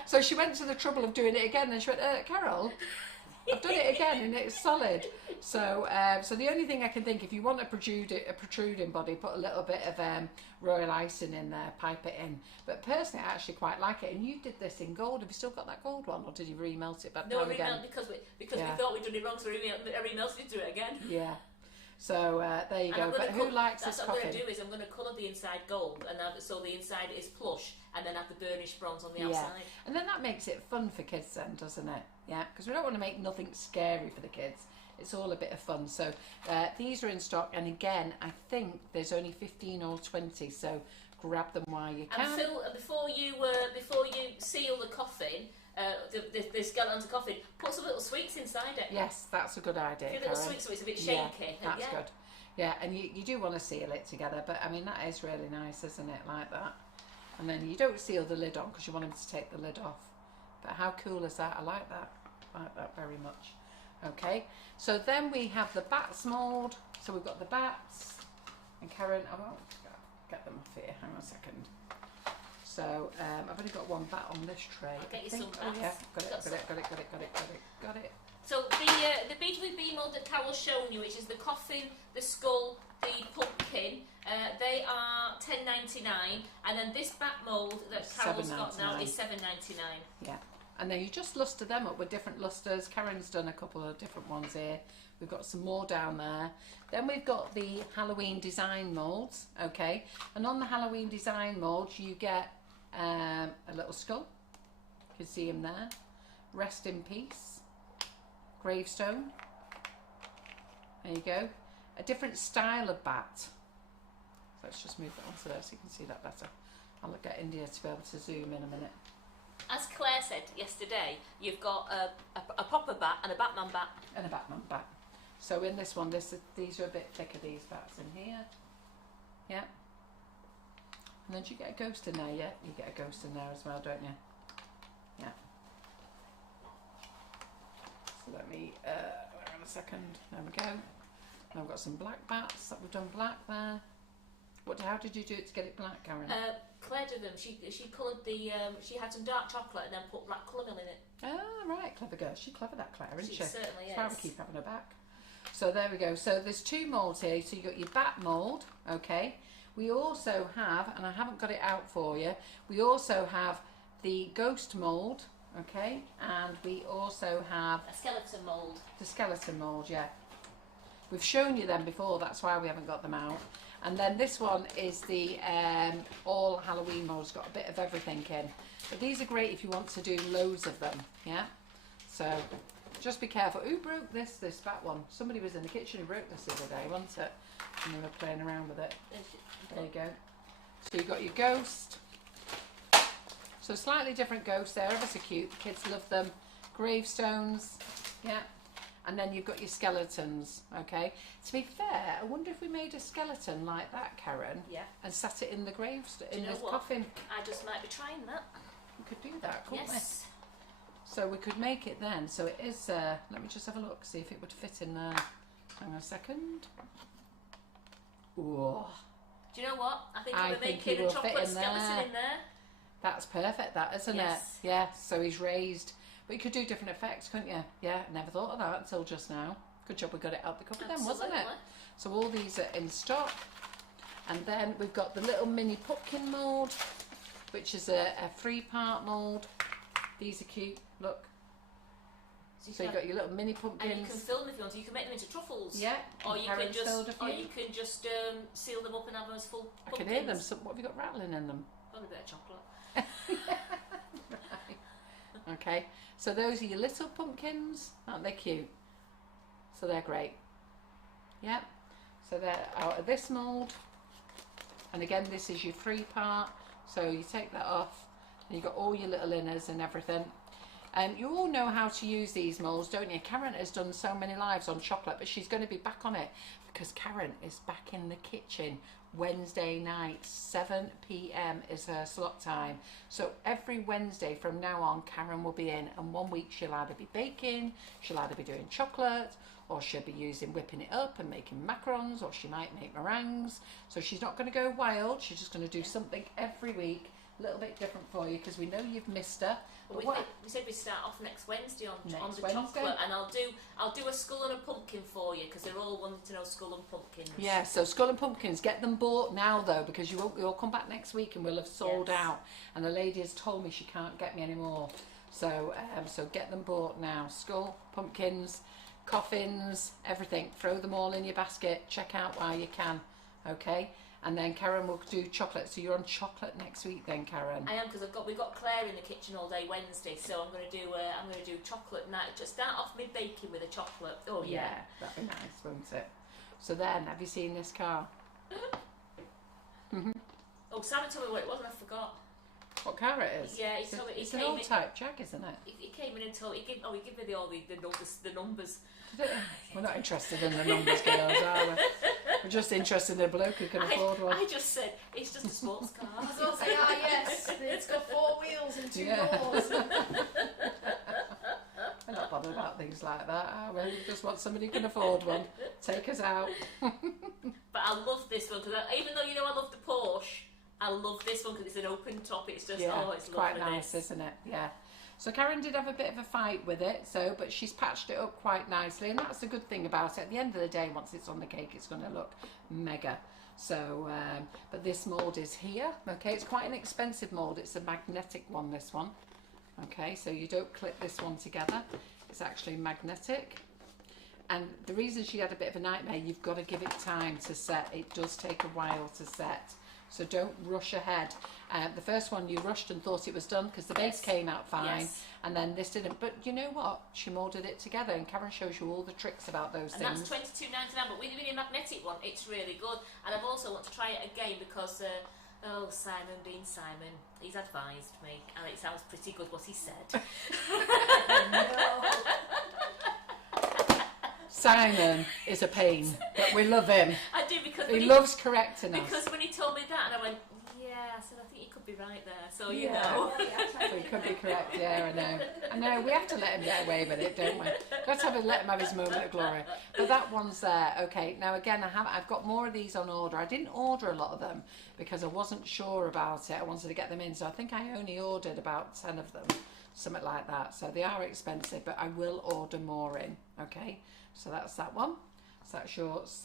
So she went to the trouble of doing it again, and she went, Carol, I've done it again and it's solid. So so the only thing I can think, if you want a protruding body, put a little bit of royal icing in there, pipe it in. But personally, I actually quite like it. And you did this in gold. Have you still got that gold one, or did you remelt it back down again? No, because we thought we'd done it wrong, so we remelted it to it again. Yeah. So there you go. But who likes this coffin? What I'm going to do is I'm going to colour the inside gold, and so the inside is plush, and then have the burnished bronze on the outside. And then that makes it fun for kids then, doesn't it? Yeah, because we don't want to make nothing scary for the kids. It's all a bit of fun. So these are in stock, and again, I think there's only 15 or 20, so grab them while you can. And Phil, before you seal the coffin, the skeleton's coffin, put some little sweets inside it. Yes, that's a good idea. A few little sweets, so it's a bit shaky. Yeah, that's good. Yeah, and you do want to seal it together, but I mean, that is really nice, isn't it? Like that. And then you don't seal the lid on because you want them to take the lid off. But how cool is that? I like that. I like that very much. Okay, so then we have the bats mould. So we've got the bats. And Karen, I won't get them off here. Hang on a second. So I've only got one bat on this tray. I'll get you some bats. Oh yeah, got it. So the BWB mould that Carol's shown you, which is the coffin, the skull, the pumpkin, they are $10.99, and then this bat mould that Carol's got now is $7.99. Yeah, and then you just luster them up with different lusters. Karen's done a couple of different ones here. We've got some more down there. Then we've got the Halloween design moulds, okay, and on the Halloween design moulds you get a little skull. You can see him there. Rest in peace. Gravestone. There you go. A different style of bat. So let's just move that onto there so you can see that better. I'll get India to be able to zoom in a minute. As Claire said yesterday, you've got a proper bat and a Batman bat. And a Batman bat. So in this one, these are a bit thicker, these bats in here. Yeah. And then do you get a ghost in there? Yeah, you get a ghost in there as well, don't you? second. There we go. Now we've got some black bats that we've done black there. How did you do it to get it black, Karen? Claire did them. She coloured the. She had some dark chocolate and then put black colour mill in it. Oh, right, clever girl. She's clever, that Claire, isn't she? She certainly is. That's why we keep having her back. So there we go. So there's 2 moulds here. So you've got your bat mould, okay. We also have, and I haven't got it out for you, we also have the ghost mould, okay, and we also have a skeleton mould. The skeleton mould, yeah. We've shown you them before, that's why we haven't got them out. And then this one is the all Halloween mould. It's got a bit of everything in. But these are great if you want to do loads of them, yeah? So just be careful. Who broke this bat one? Somebody was in the kitchen who broke this the other day, wasn't it? And they were playing around with it. There you go. So you've got your ghost. So slightly different ghosts there, ever so cute. The kids love them. Gravestones, yeah. And then you've got your skeletons, okay? To be fair, I wonder if we made a skeleton like that, Karen. Yeah. And sat it in the in the what? coffin. I just might be trying that. We could do that, couldn't yes. we? So we could make it then. So it is, let me just have a look, see if it would fit in there. Hang on a second. Ooh. Do you know what? I think we're making a chocolate skeleton in there. That's perfect, that, isn't it? Yeah, so he's raised. But you could do different effects, couldn't you? Yeah, never thought of that until just now. Good job we got it out the cupboard then, wasn't it? So all these are in stock. And then we've got the little mini pumpkin mould, which is a 3-part mould. These are cute, look. So you've got your little mini pumpkins. And you can fill them if you want to. You can make them into truffles. Yeah. Or you can just seal them up and have them as full pumpkins. I can hear them. So what have you got rattling in them? Probably a bit of chocolate. Right. Okay. So those are your little pumpkins. Aren't they cute? So they're great. Yeah. So they're out of this mould. And again, this is your 3-part. So you take that off. And you've got all your little inners and everything. You all know how to use these moulds, don't you? Karen has done so many lives on chocolate, but she's going to be back on it because Karen is back in the kitchen Wednesday night. 7 p.m. is her slot time. So every Wednesday from now on, Karen will be in, and 1 week she'll either be baking, she'll either be doing chocolate, or she'll be whipping it up and making macarons, or she might make meringues. So she's not going to go wild. She's just going to do something every week, a little bit different for you, because we know you've missed her. We said we'd start off next Wednesday on the chocolate, and I'll do a skull and a pumpkin for you, because they're all wanting to know skull and pumpkins. Yeah, so skull and pumpkins, get them bought now though, because you'll come back next week and we'll have sold out. And the lady has told me she can't get me any more. So so get them bought now. Skull, pumpkins, coffins, everything. Throw them all in your basket. Check out while you can. Okay. And then Karen will do chocolate. So you're on chocolate next week, then, Karen. I am, because we've got Claire in the kitchen all day Wednesday. So I'm going to do chocolate night. Just start off mid baking with a chocolate. Oh yeah, that'd be nice, won't it? So then, have you seen this car? Oh, Simon told me what it was, and I forgot. What car it is? Yeah, it's an old type Jag, isn't it? He came in and told me. He gave me all the numbers. We're not interested in the numbers, girls, are we? We're just interested in a bloke who can afford one. I just said it's just a sports car. I was going to say, yes, it's got 4 wheels and 2 doors. We're not bothered about things like that, are we? We just want somebody who can afford one. Take us out. But I love this one, because even though I love the Porsche, I love this one because it's an open top. It's just it's quite nice, isn't it? Yeah. So Karen did have a bit of a fight with it, but she's patched it up quite nicely, and that's the good thing about it. At the end of the day, once it's on the cake, it's going to look mega. So, but this mould is here. Okay, it's quite an expensive mould. It's a magnetic one, this one. Okay, so you don't clip this one together. It's actually magnetic. And the reason she had a bit of a nightmare, you've got to give it time to set. It does take a while to set. So don't rush ahead. The first one you rushed and thought it was done because the base came out fine, and then this didn't. But you know what? She moulded it together, and Karen shows you all the tricks about those things. And that's $22.99. But with the magnetic one, it's really good. And I've also want to try it again because Simon being Simon, he's advised me, and it sounds pretty good what he said. Simon is a pain, but we love him. I do, because he loves correcting us. Because when he told me that, and I went, yeah, I said, I think he could be right there, so you know. So he could be correct, yeah, I know. We have to let him get away with it, don't we? Let's let him have his moment of glory. But that one's there. Okay, now again, I've got more of these on order. I didn't order a lot of them because I wasn't sure about it. I wanted to get them in, so I think I only ordered about 10 of them, something like that. So they are expensive, but I will order more in. Okay, so that's that one. So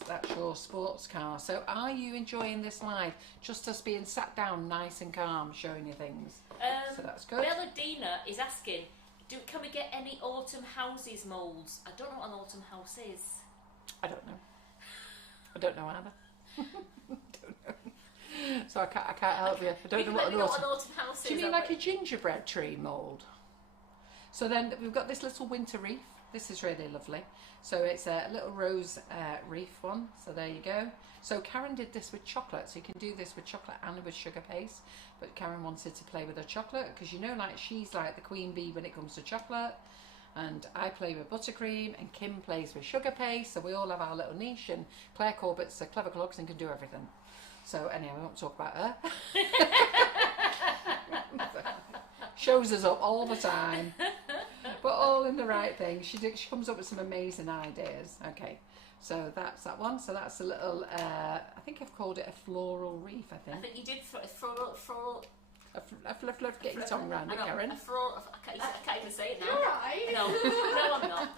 that's your sports car. So are you enjoying this live? Just us being sat down, nice and calm, showing you things. So that's good. Belladina is asking, can we get any autumn houses moulds? I don't know what an autumn house is. I don't know. I don't know either. Don't know. So I can't help you. I don't know what an autumn house is. Do you mean like a gingerbread tree mould? So then we've got this little winter wreath. This is really lovely. So it's a little rose wreath one. So there you go. So Karen did this with chocolate. So you can do this with chocolate and with sugar paste. But Karen wanted to play with her chocolate because you know, like she's like the queen bee when it comes to chocolate. And I play with buttercream and Kim plays with sugar paste. So we all have our little niche, and Claire Corbett's a clever clogs and can do everything. So anyhow, we won't talk about her. Shows us up all the time. But all in the right thing. She comes up with some amazing ideas. Okay, so that's that one. So that's a little, I think I've called it a floral wreath, I think. I think you did floral. A fluff, get your tongue round it, Karen. I can't even say it now. You're right. No, I'm not.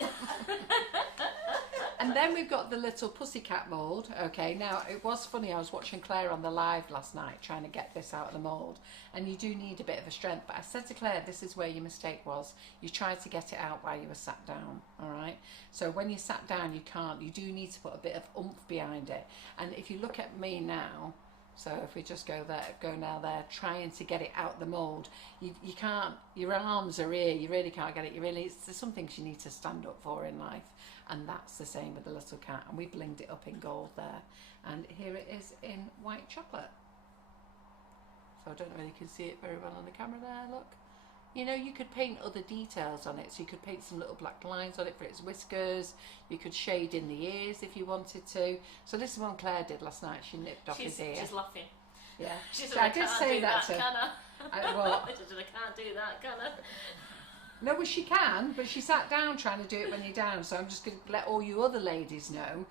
And then we've got the little pussycat mould. Okay, now it was funny, I was watching Claire on the live last night trying to get this out of the mould, and you do need a bit of a strength, but I said to Claire, this is where your mistake was. You tried to get it out while you were sat down, all right? So when you sat down, you can't. You do need to put a bit of oomph behind it. And if you look at me now, so if we just go now there, trying to get it out the mould, you can't, your arms are here, you really can't get it. There's some things you need to stand up for in life, and that's the same with the little cat. And we blinged it up in gold there, and here it is in white chocolate. So I don't know whether you can see it very well on the camera there, look. You know, you could paint other details on it, so you could paint some little black lines on it for its whiskers. You could shade in the ears if you wanted to. So this is one Claire did last night. She nipped off his ear. She's laughing. Yeah. She's So like, I did say that to her. Can I? Well, I can't do that, can I? no, well, she can, but she sat down trying to do it when you're down. So I'm just going to let all you other ladies know.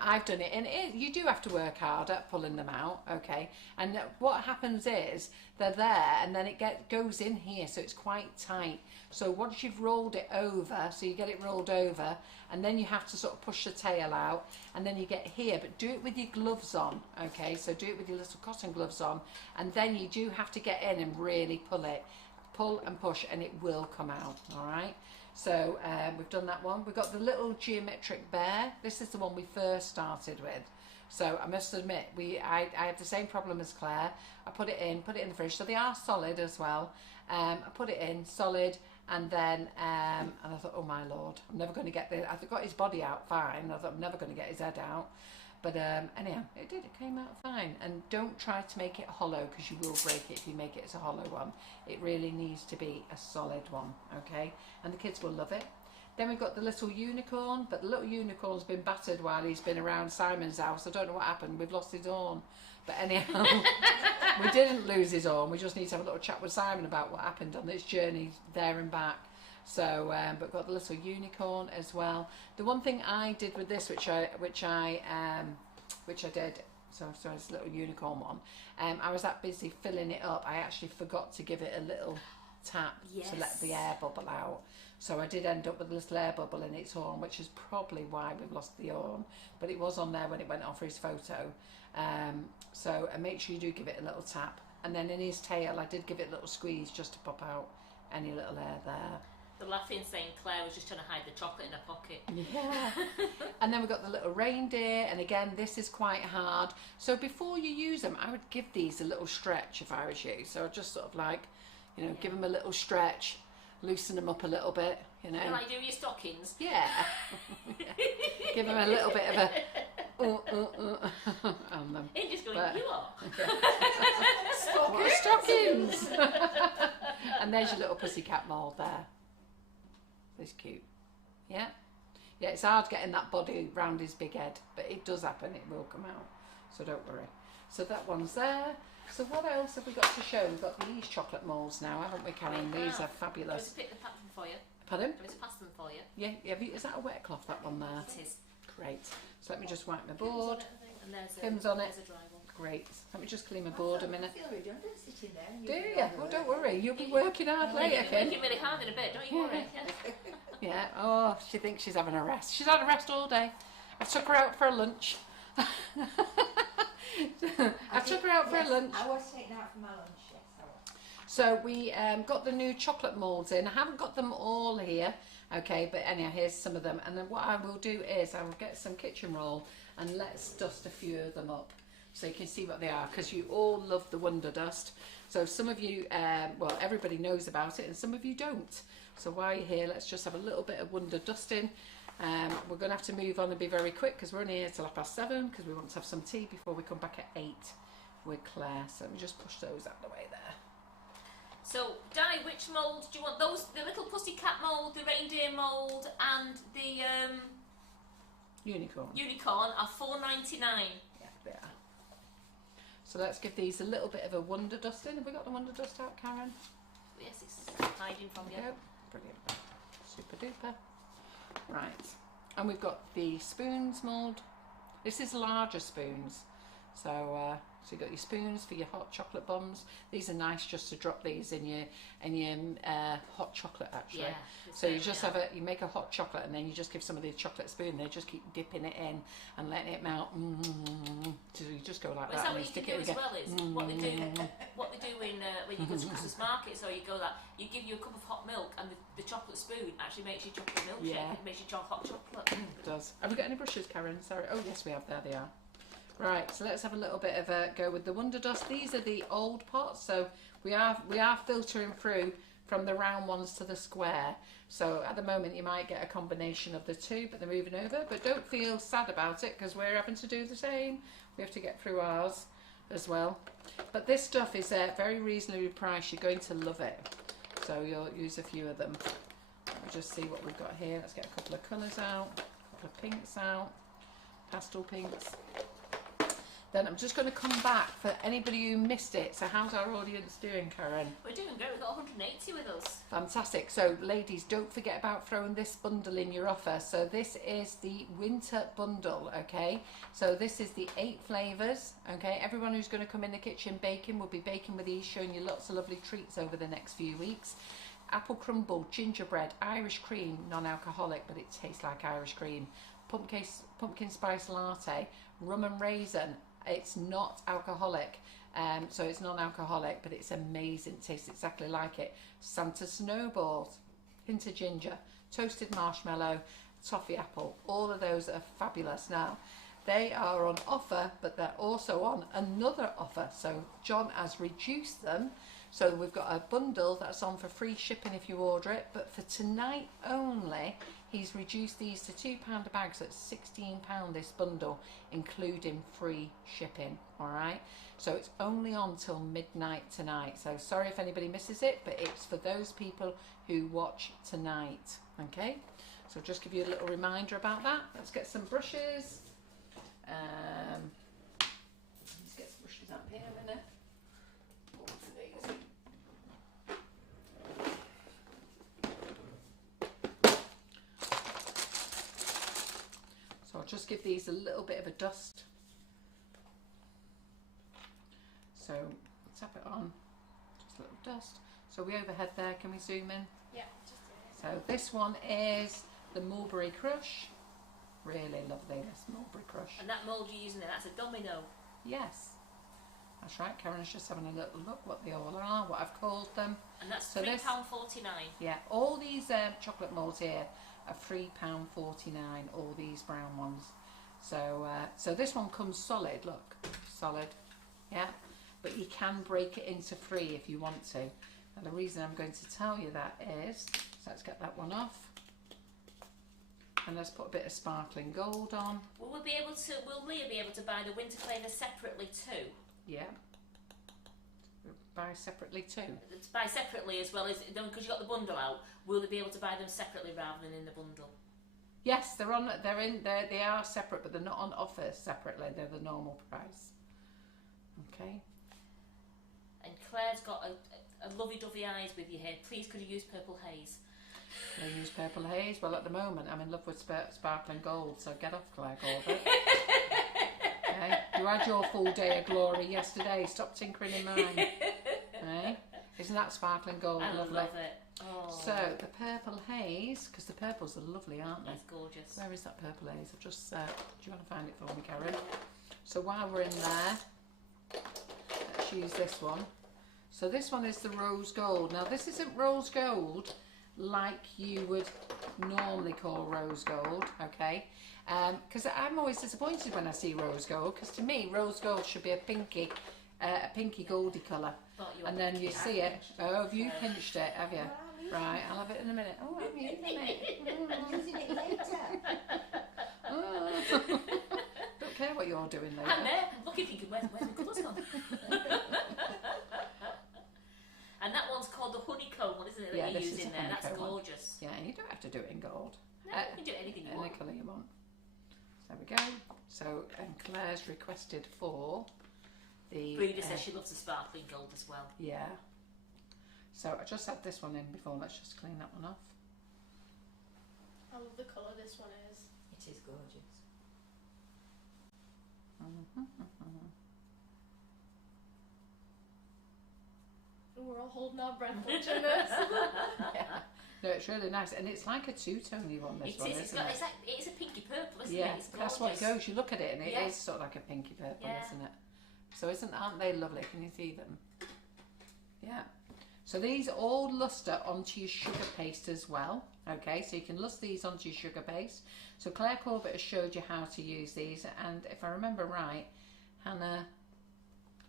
I've done it, and you do have to work hard at pulling them out, okay? And what happens is they're there, and then it goes in here, so it's quite tight. So once you've rolled it over, so you get it rolled over, and then you have to sort of push the tail out, and then you get here, but do it with your gloves on, okay? So do it with your little cotton gloves on, and then you do have to get in and really pull it. Pull and push, and it will come out, all right? So we've done that one. We've got the little geometric bear. This is the one we first started with. So I must admit, I had the same problem as Claire. I put it in the fridge. So they are solid as well. I put it in solid, and then and I thought, oh my Lord, I'm never going to get this. I got his body out fine. I thought I'm never going to get his head out. But anyhow, it did. It came out fine. And don't try to make it hollow, because you will break it if you make it as a hollow one. It really needs to be a solid one, okay? And the kids will love it. Then we've got the little unicorn, but the little unicorn's been battered while he's been around Simon's house. I don't know what happened. We've lost his horn. But anyhow, we didn't lose his horn. We just need to have a little chat with Simon about what happened on this journey there and back. So, but got the little unicorn as well. The one thing I did with this, which I did, so it's a little unicorn one. I was that busy filling it up, I actually forgot to give it a little tap to let the air bubble out. So I did end up with a little air bubble in its horn, which is probably why we've lost the horn. But it was on there when it went off for his photo. So make sure you do give it a little tap. And then in his tail, I did give it a little squeeze just to pop out any little air there. The laughing saying Claire was just trying to hide the chocolate in her pocket. Yeah. And then we've got the little reindeer, and again, this is quite hard. So before you use them, I would give these a little stretch if I was you. So I'd just sort of like, you know, give them a little stretch, loosen them up a little bit, you know. Like you do your stockings? Yeah. Give them a little bit of a on them. He's just going, But- you are. What stockings? And there's your little pussycat mould there. It's cute. Yeah. Yeah, it's hard getting that body round his big head, but it does happen. It will come out. So don't worry. So that one's there. So what else have we got to show? We've got these chocolate moulds now, haven't we, Karen? These are Do you want fabulous. to pick the pattern for you? Pardon? Do you want me to pass them for you? Yeah, is that a wet cloth, that one there? It is. Great. So let me just wipe my board. And there's Pins on it. There's a dry one. Great. Let me just clean my board a minute. I feel redundant sitting there. and Do you'll be you? Oh, overworked. don't worry. You'll be working hard later, You're Kim. working really hard in a bit, don't you worry? Yeah. Yeah. Oh, she thinks she's having a rest. She's had a rest all day. I took her out for a lunch. I took her out for a lunch. I was taken out for my lunch, yes, I was. So we got the new chocolate moulds in. I haven't got them all here, okay, but anyhow, here's some of them. And then what I will do is I will get some kitchen roll and let's dust a few of them up so you can see what they are, because you all love the WonderDust. So some of you, well, everybody knows about it and some of you don't. So while you're here, let's just have a little bit of WonderDusting. We're going to have to move on and be very quick because we're only here till 7:30 because we want to have some tea before we come back at 8 with Claire. So let me just push those out of the way there. So, Di, which mould do you want? Those, the little pussycat mould, the reindeer mould, and the Unicorn. unicorn are $4.99. Yeah, they are. So let's give these a little bit of a WonderDusting. Have we got the WonderDust out, Karen? Yes, it's hiding from you. There we go. Brilliant. Super duper. Right. And we've got the spoons mould. This is larger spoons. So so you've got your spoons for your hot chocolate bombs. These are nice just to drop these in your hot chocolate actually. Yeah, so you just have you make a hot chocolate and then you just give somebody a chocolate spoon. They just keep dipping it in and letting it melt. So you just go like Well, that. what And you stick can do it as again. well is what they do in when you go to Christmas markets or you go that you give you a cup of hot milk and the chocolate spoon actually makes your chocolate milkshake. Yeah. It makes your hot chocolate. It does. Have we got any brushes, Karen? Sorry. Oh yes, we have. There they are. Right, so let's have a little bit of a go with the WonderDust. These are the old pots, so we are filtering through from the round ones to the square. So at the moment you might get a combination of the two, but they're moving over. But don't feel sad about it because we're having to do the same. We have to get through ours as well. But this stuff is very reasonably priced. You're going to love it. So you'll use a few of them. Let me just see what we've got here. Let's get a couple of colours out, a couple of pinks out, pastel pinks. Then I'm just going to come back for anybody who missed it. So how's our audience doing, Karen? We're doing great. We've got 180 with us. Fantastic. So ladies, don't forget about throwing this bundle in your offer. So this is the winter bundle, okay? So this is the 8 flavours, okay? Everyone who's going to come in the kitchen baking will be baking with these, showing you lots of lovely treats over the next few weeks. Apple crumble, gingerbread, Irish cream, non-alcoholic, but it tastes like Irish cream. Pumpkin spice latte, rum and raisin. It's not alcoholic, so it's non-alcoholic, but it's amazing. It tastes exactly like it. Santa snowballs, hint of ginger, toasted marshmallow, toffee apple. All of those are fabulous. Now, they are on offer, but they're also on another offer. So John has reduced them. So we've got a bundle that's on for free shipping if you order it, but for tonight only, he's reduced these to £2 a bag, so it's £16 this bundle, including free shipping, all right? So it's only on till midnight tonight. So sorry if anybody misses it, but it's for those people who watch tonight, okay? So just give you a little reminder about that. Let's get some brushes. Let's get some brushes out here a minute. So I'll just give these a little bit of a dust. So tap it on, just a little dust. So we overhead there, can we zoom in? Yeah, just do it. So this one is the Mulberry Crush. Really lovely, this Mulberry Crush. And that mould you're using there, that's a domino. Yes, that's right. Karen's just having a little look what they all are, what I've called them. And that's So this- £3.49. Yeah, all these chocolate moulds here are £3.49, all these brown ones. So so this one comes solid, look, solid, yeah, but you can break it into 3 if you want to. And the reason I'm going to tell you that is, so let's get that one off. And let's put a bit of sparkling gold on. Will Leah be able to buy the winter flavour separately too? Yeah. Buy separately too. To buy separately as well as because you got the bundle out. Will they be able to buy them separately rather than in the bundle? Yes, they are separate, but they're not on offer separately. They're the normal price. Okay. And Claire's got a lovey-dovey eyes with your hair. Please, could you use purple haze? I use purple haze. Well, at the moment, I'm in love with sparkling gold, so get off, Claire Corbett. Okay? You had your full day of glory yesterday. Stop tinkering in mine. Okay? Isn't that sparkling gold? I Lovely. love it. Oh. So, the purple haze, because the purples are lovely, aren't they? It's gorgeous. Where is that purple haze? I've just, do you want to find it for me, Karen? So while we're in there, let's use this one. So this one is the rose gold. Now this isn't rose gold like you would normally call rose gold, okay? Because I'm always disappointed when I see rose gold, because to me rose gold should be a pinky goldy colour. And then you see it. Oh, have you pinched it, have you? Right, I'll have it in a minute. Oh, I'm using it. I'm using it later. Oh. Don't care what you're doing later. I'm there. I'm looking, thinking, where's the colours gone? And that one's called the honeycomb one, isn't it? That you this use is in a there. That's honeycomb one. gorgeous. Yeah, and you don't have to do it in gold. No, you can do anything you Any want. colour you want. So there we go. So, and Claire's requested for the... Breda says she loves the sparkling gold as well. Yeah. So I just had this one in before. Let's just clean that one off. I love the colour this one is. It is gorgeous. We're all holding our breath watching this. Yeah. No, it's really nice, and it's like a two-tony one. This one, It's isn't it? it's a pinky purple, isn't Yeah, it? It's gorgeous. that's what it goes. You look at it, and it Yeah. is sort of like a pinky purple, Yeah. isn't it? So aren't they lovely? Can you see them? Yeah. So these all luster onto your sugar paste as well. Okay, so you can lust these onto your sugar paste. So Claire Corbett has showed you how to use these, and if I remember right,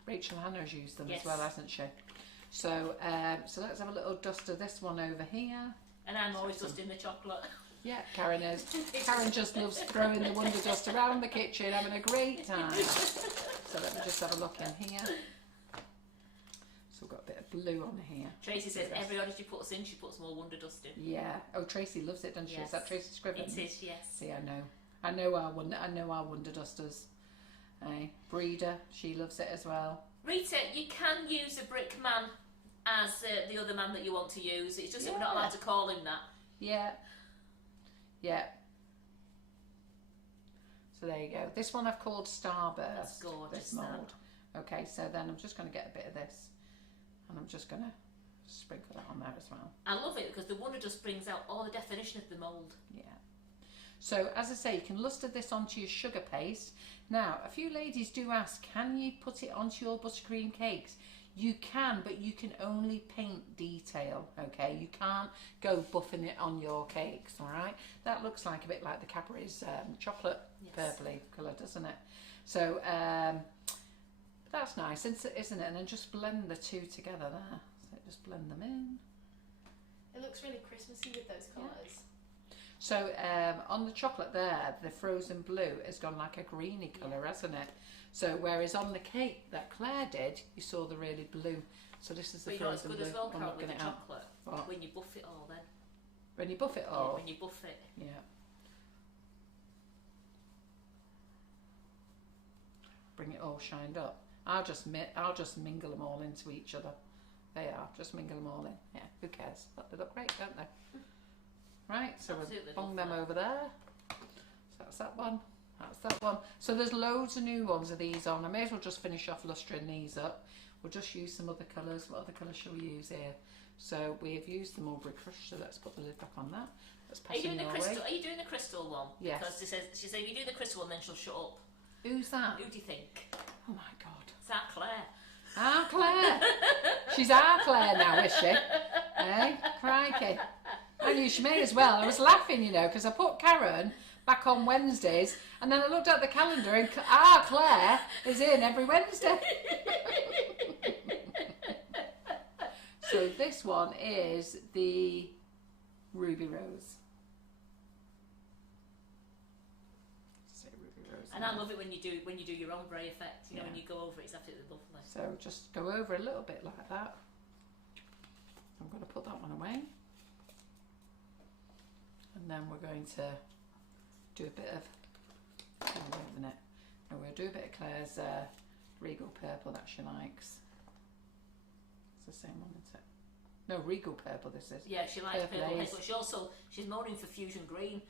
Rachel Hannah has used them Yes. as well, hasn't she? So, so let's have a little dust of this one over here. And I'm always dusting the chocolate. Yeah, Karen is. Karen just loves throwing the WonderDust around the kitchen, having a great time. So let me just have a look in here. So we've got a bit of blue on here. Tracy says every order she puts in, she puts more WonderDust in. Yeah. Oh, Tracy loves it, doesn't she? Yes. Is that Tracy Scriven? It is, yes. See, I know our WonderDusters. Breda, she loves it as well. Rita, you can use a brick man as the other man that you want to use. It's just that we're not Yeah. allowed to call him that. Yeah. Yeah. So there you go. This one I've called Starburst. That's gorgeous, This mould. Okay, so then I'm just going to get a bit of this, and I'm just going to sprinkle that on there as well. I love it because the WonderDust brings out all the definition of the mould. Yeah. So as I say, you can luster this onto your sugar paste. Now, a few ladies do ask, can you put it onto your buttercream cakes? You can, but you can only paint detail, okay? You can't go buffing it on your cakes, all right? That looks like a bit like the Cadbury's chocolate purpley colour, doesn't it? So that's nice, isn't it? And then just blend the two together there. So just blend them in. It looks really Christmassy with those colours. So on the chocolate there, the frozen blue has gone like a greeny colour, hasn't it? So whereas on the cake that Claire did, you saw the really blue. So this is the But you know what's frozen good blue. as well, I'm Carol, with looking the it up. chocolate? What? When you buff it all then. When you buff it Yeah, all. when you buff it. Yeah. Bring it all shined up. I'll just mingle them all into each other. They are. Just mingle them all in. Yeah, who cares? But they look great, don't they? Right, so Absolutely we'll bung love them that. over there. So that's that one. That's that one. So there's loads of new ones of these on. I may as well just finish off lustering these up. We'll just use some other colours. What other colours shall we use here? So we have used the Mulberry Crush, so let's put the lid back on that. Let's pass Are you doing it the your crystal? way. Are you doing the crystal one? Yes. Because she said if you do the crystal one, then she'll shut up. Who's that? Who do you think? Oh my God. It's our Claire. Our Claire. She's our Claire now, is she? Eh? Crikey. I knew she may as well. I was laughing, you know, because I put Karen back on Wednesdays, and then I looked at the calendar, and our Claire is in every Wednesday. So this one is the Ruby Rose. Say Ruby Rose. And I love it when you do your ombre effect. You know, Yeah. when you go over it, it's absolutely lovely. So just go over a little bit like that. I'm going to put that one away. And then we're going to do a bit of, oh, wait a minute. No, we'll do a bit of Claire's Regal Purple that she likes. It's the same one, isn't it? No, Regal Purple this is. Yeah, she likes Purple purple haze. haze, but she's moaning for Fusion Green.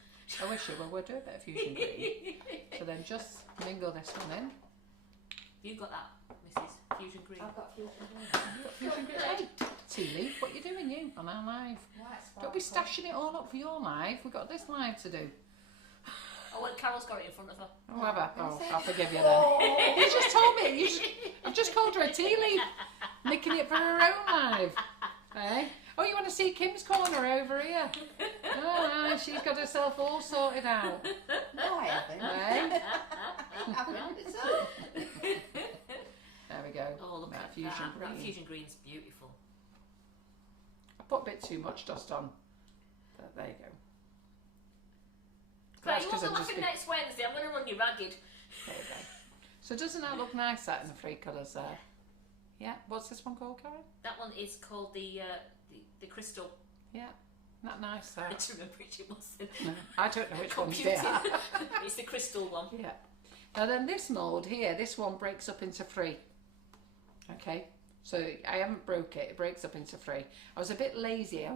I wish it. Well, we'll do a bit of Fusion Green. So then just mingle this one in. You've got that, Mrs. Fusion Green. I've got Fusion Green. You've got Fusion Green. Hey, tea leaf, what are you doing you on our live? White Don't be sparkle. stashing it all up for your live. We've got this live to do. Oh, well, Carol's got it in front of her. Oh, have I? Oh, I'll forgive you then. You just told me. I've just called her a tea leaf. Nicking it for her own live. Eh? Oh, you want to see Kim's corner over here? Oh, she's got herself all sorted out. No, I haven't. Eh? I haven't. It's up. There we go. Oh, look That at Fusion that. Green. That Fusion Green's beautiful. I put a bit too much dust on. But there you go. Claire, That's you 'cause won't be I'm just laughing next Wednesday. I'm going to run you ragged. There you go. So doesn't that look nice, that in the three colours there? Yeah. What's this one called, Karen? That one is called the crystal. Yeah. Isn't that nice, I that? don't remember which it was. No, I don't know which one's Computing. there. It's the crystal one. Yeah. Now then this mould here, this one breaks up into three. Okay. So I haven't broke it. It breaks up into three. I was a bit lazy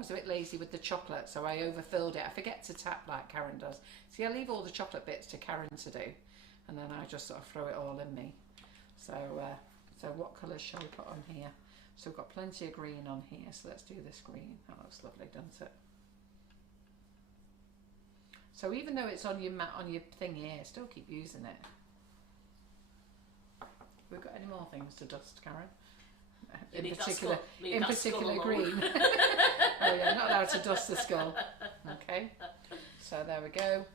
with the chocolate, so I overfilled it. I forget to tap like Karen does. See, I leave all the chocolate bits to Karen to do, and then I just sort of throw it all in me. So, so what colours shall we put on here? So we've got plenty of green on here. So let's do this green. That looks lovely, doesn't it? So even though it's on your mat, on your thing here, still keep using it. We've got any more things to dust, Karen? In Leave that particular, skull- leave in that skull particular alone. green. Oh yeah, not allowed to dust the skull. Okay, so there we go.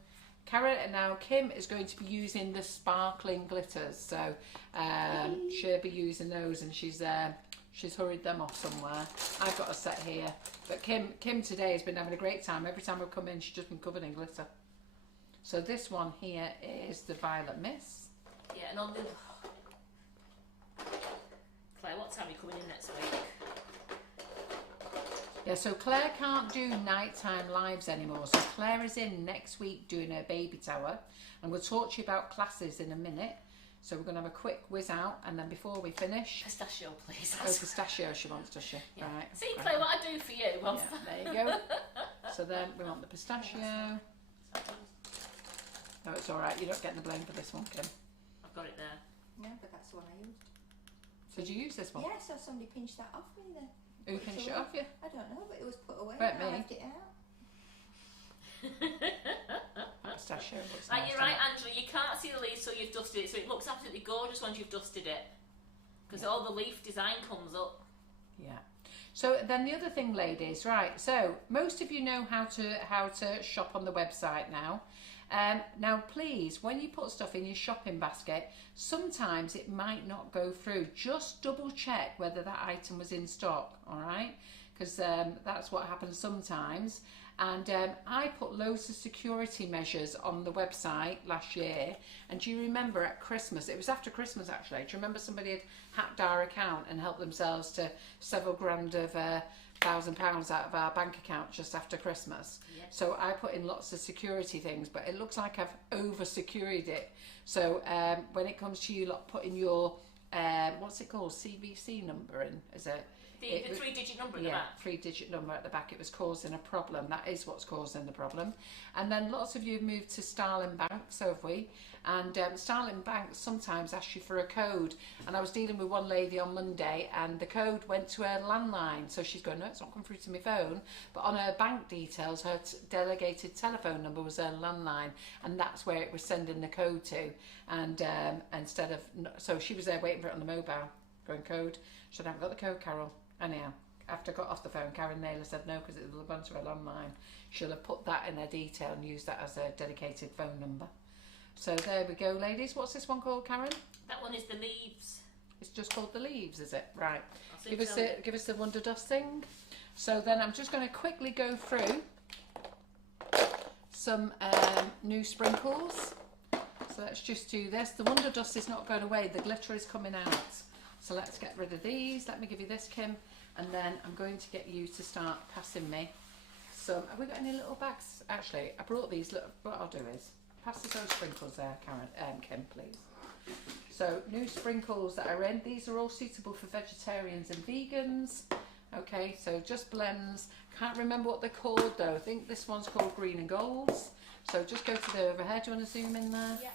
Karen, and now Kim is going to be using the sparkling glitters. So she'll be using those, and she's hurried them off somewhere. I've got a set here, but Kim today has been having a great time. Every time I've come in, she's just been covered in glitter. So this one here is the Violet Miss. Yeah, and on the... Claire, what time are you coming in next week? Yeah, so Claire can't do nighttime lives anymore. So Claire is in next week doing her baby tower. And we'll talk to you about classes in a minute. So we're going to have a quick whiz out, and then before we finish... Pistachio, please. Oh, pistachio she wants, does she? Yeah. Right. See, Claire, what I do for you. Well, Yeah, there you go. So then we want the pistachio. No, it's all right. You're not getting the blame for this one, Kim. I've got it there. No, but that's the one I used. So did you use this one? Yeah, so somebody pinched that off me then. Who pinched it off you? I don't know, but it was put away. Right, and I me. left it out. That pistachio looks Right, nice, you're right, doesn't Angela. You can't see the leaves, so you've dusted it. So it looks absolutely gorgeous once you've dusted it, because all the leaf design comes up. it? Yeah. So then the other thing, ladies, right? So most of you know how to shop on the website now. Now, please, when you put stuff in your shopping basket, sometimes it might not go through. Just double check whether that item was in stock, all right? Because that's what happens sometimes. And I put loads of security measures on the website last year. And do you remember at Christmas, it was after Christmas actually, do you remember somebody had hacked our account and helped themselves to several grand of £1,000 out of our bank account just after Christmas? Yes. So I put in lots of security things, but it looks like I've over-secured it. So when it comes to you lot putting your, what's it called, CVC number in, is it? The three-digit number in the Yeah, back. 3-digit number at the back. It was causing a problem. That is what's causing the problem. And then lots of you have moved to Starling Bank, so have we. And Starling Bank sometimes asks you for a code. And I was dealing with one lady on Monday, and the code went to her landline. So she's going, no, it's not come through to my phone. But on her bank details, her delegated telephone number was her landline, and that's where it was sending the code to. And instead of, so she was there waiting for it on the mobile, going code. She said, I haven't got the code, Carol. Anyhow, after I got off the phone, Karen Naylor said no, because it was a bunch of her landline. She'll have put that in her detail and used that as a dedicated phone number. So there we go, ladies. What's this one called, Karen? That one is the leaves. It's just called the leaves, is it? Right. I'll soon Give us tell you. give us the WonderDust thing. So then I'm just going to quickly go through some new sprinkles. So let's just do this. The WonderDust is not going away. The glitter is coming out. So let's get rid of these. Let me give you this, Kim. And then I'm going to get you to start passing me some. Have we got any little bags? Actually, I brought these little. What I'll do is pass us those sprinkles there, Karen, Kim, please. So new sprinkles that are in. These are all suitable for vegetarians and vegans. Okay, so just blends. Can't remember what they're called though. I think this one's called Green and Golds. So just go to the overhead. Do you want to zoom in there? Yeah.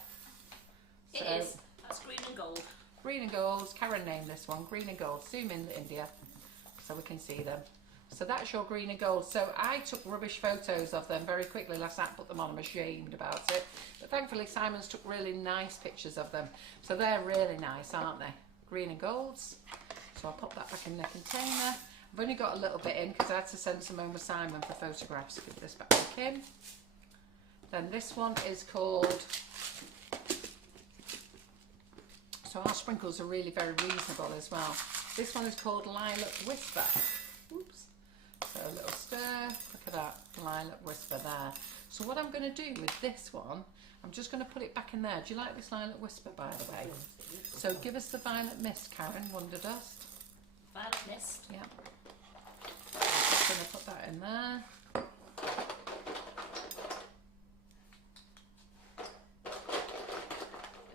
It So, is. That's green and gold. Green and Golds. Karen named this one. Green and Gold. Zoom in, India, so we can see them. So that's your green and gold. So I took rubbish photos of them very quickly last night, put them on. I'm ashamed about it. But thankfully Simon's took really nice pictures of them. So they're really nice, aren't they? Green and golds. So I'll pop that back in the container. I've only got a little bit in because I had to send some home with Simon for photographs. Give this back to Kim. Then this one is called... So our sprinkles are really very reasonable as well. This one is called Lilac Whisper. Oops. So a little stir, look at that, Lilac Whisper there. So what I'm going to do with this one, I'm just going to put it back in there. Do you like this Lilac Whisper, by the way? So give us the Violet Mist, Karen, WonderDust. Violet Mist. Yeah. I'm just going to put that in there.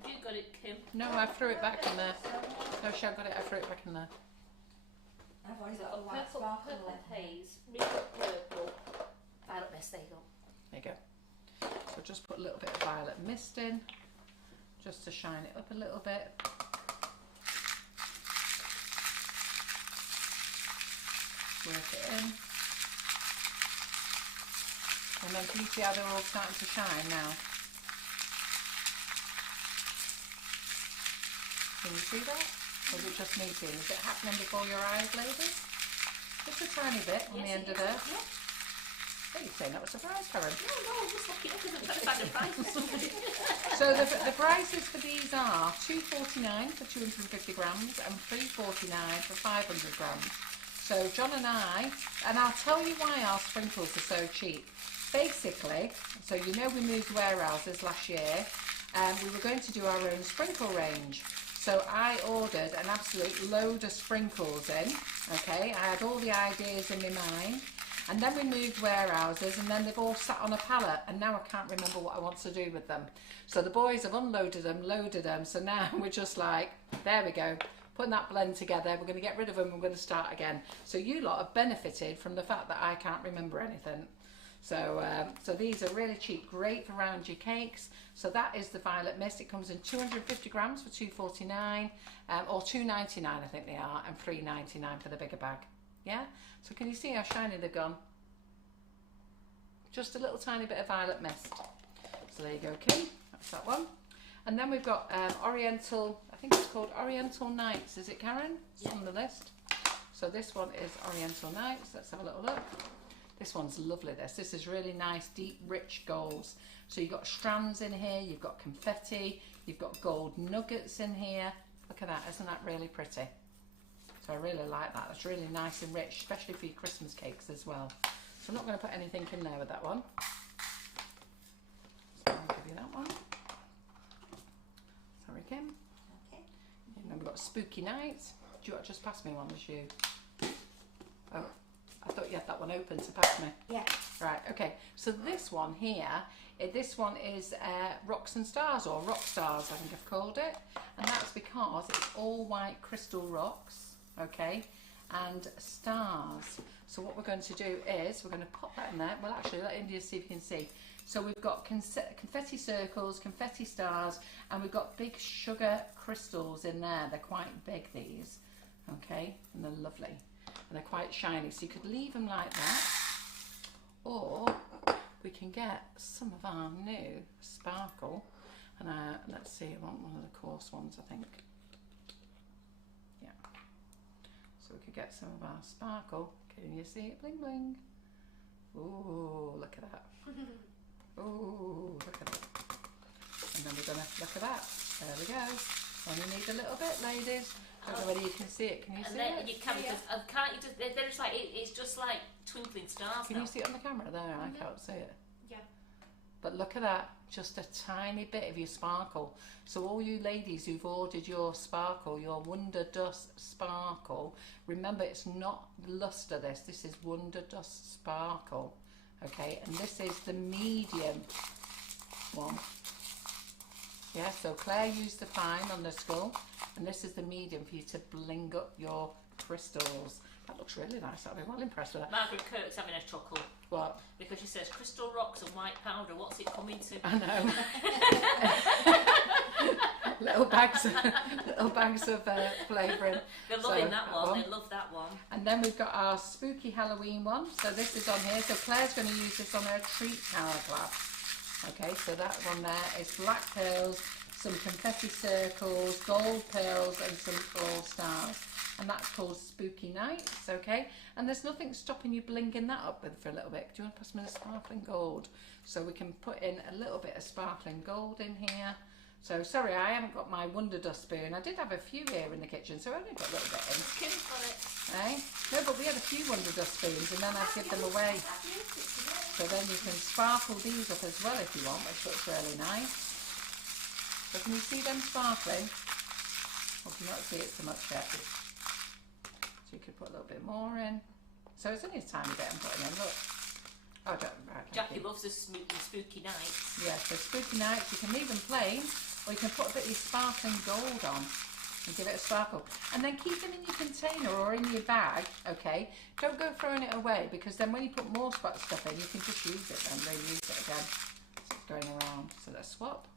Have you got it, Kim? No, I threw it back in there. No, she got it, I threw it back in there. I've always Got got a white purple, sparkle purple left. haze, we've got purple. Violet Mist, there you go. There you go. So just put a little bit of Violet Mist in, just to shine it up a little bit. Work it in. And then can you see how they're all starting to shine now? Can you see that? Or is it just me seeing? Is it happening before your eyes, ladies? Just a tiny bit on the end of there. Yeah. What are you saying? That was a surprise, Karen. No, I'm just looking up because I'm trying to find the price. So the prices for these are $2.49 for 250 grams and $3.49 for 500 grams. So John and I'll tell you why our sprinkles are so cheap. Basically, so you know we moved warehouses last year and we were going to do our own sprinkle range. So I ordered an absolute load of sprinkles in, okay? I had all the ideas in my mind. And then we moved warehouses and then they've all sat on a pallet and now I can't remember what I want to do with them. So the boys have unloaded them, loaded them, so now we're just like, there we go, putting that blend together, we're going to get rid of them, we're going to start again. So you lot have benefited from the fact that I can't remember anything. So so these are really cheap, great for around your cakes. So that is the Violet Mist. It comes in 250 grams for $2.49 or $2.99 I think they are, and $3.99 for the bigger bag. Yeah? So can you see how shiny they've gone? Just a little tiny bit of Violet Mist. So there you go, Kim. That's that one. And then we've got Oriental, I think it's called Oriental Nights. Is it, Karen? It's on the list. So this one is Oriental Nights. Let's have a little look. This one's lovely, this is really nice, deep, rich golds. So you've got strands in here, you've got confetti, you've got gold nuggets in here. Look at that, isn't that really pretty? So I really like that. It's really nice and rich, especially for your Christmas cakes as well. So I'm not going to put anything in there with that one. So I'll give you that one. Sorry, Kim. Okay. And then we've got Spooky Nights. Do you want to just pass me one, as you? Oh, I thought you had that one open to pass me. Yeah. Right, okay. So this one here, this one is Rocks and Stars, or Rock Stars, I think I've called it. And that's because it's all white crystal rocks, okay, and stars. So what we're going to do is, we're going to pop that in there. Well, actually, let India see if you can see. So we've got confetti circles, confetti stars, and we've got big sugar crystals in there. They're quite big, these, okay, and they're lovely. And they're quite shiny, so you could leave them like that, or we can get some of our new sparkle, and let's see, I want one of the coarse ones, I think. Yeah, so we could get some of our sparkle. Can you see it? Bling bling. Ooh, look at that. Ooh, look at it. And then we're gonna look at that. There we go. Only need a little bit, ladies. I don't know whether you can see it. Can you see it? You can, can't you just, they're just like, it's just like twinkling stars. Can you see it on the camera there? I can't see it. Yeah. But look at that, just a tiny bit of your sparkle. So all you ladies who've ordered your sparkle, your WonderDust Sparkle, remember it's not luster this is WonderDust Sparkle, okay? And this is the medium one. Yeah, so Claire used the fine on the skull, and this is the medium for you to bling up your crystals. That looks really nice. I'll be well impressed with that. Margaret Kirk's having a chuckle. What? Because she says crystal rocks and white powder. What's it coming to? I know. little bags of flavouring. They're loving that one. They love that one. And then we've got our spooky Halloween one. So this is on here. So Claire's going to use this on her treat hourglass. Okay, so that one there is black pearls, some confetti circles, gold pearls, and some gold stars. And that's called Spooky Nights, okay? And there's nothing stopping you blinging that up with for a little bit. Do you want to pass me the sparkling gold? So we can put in a little bit of sparkling gold in here. So, sorry, I haven't got my WonderDust spoon. I did have a few here in the kitchen, so I only got a little bit in. Eh? No, but we had a few WonderDust spoons, and then I'd give them away. So then you can sparkle these up as well if you want, which looks really nice. So can you see them sparkling? Or can you not see it so much yet? So you could put a little bit more in. So it's only a tiny bit I'm putting in, look. Oh, don't, right, Jackie loves the spooky nights. Yeah, so spooky nights, you can leave them plain, or you can put a bit of sparkling gold on and give it a sparkle. And then keep them in your container or in your bag, okay? Don't go throwing it away, because then when you put more stuff in, you can just use it and reuse it again. So it's going around. So let's swap.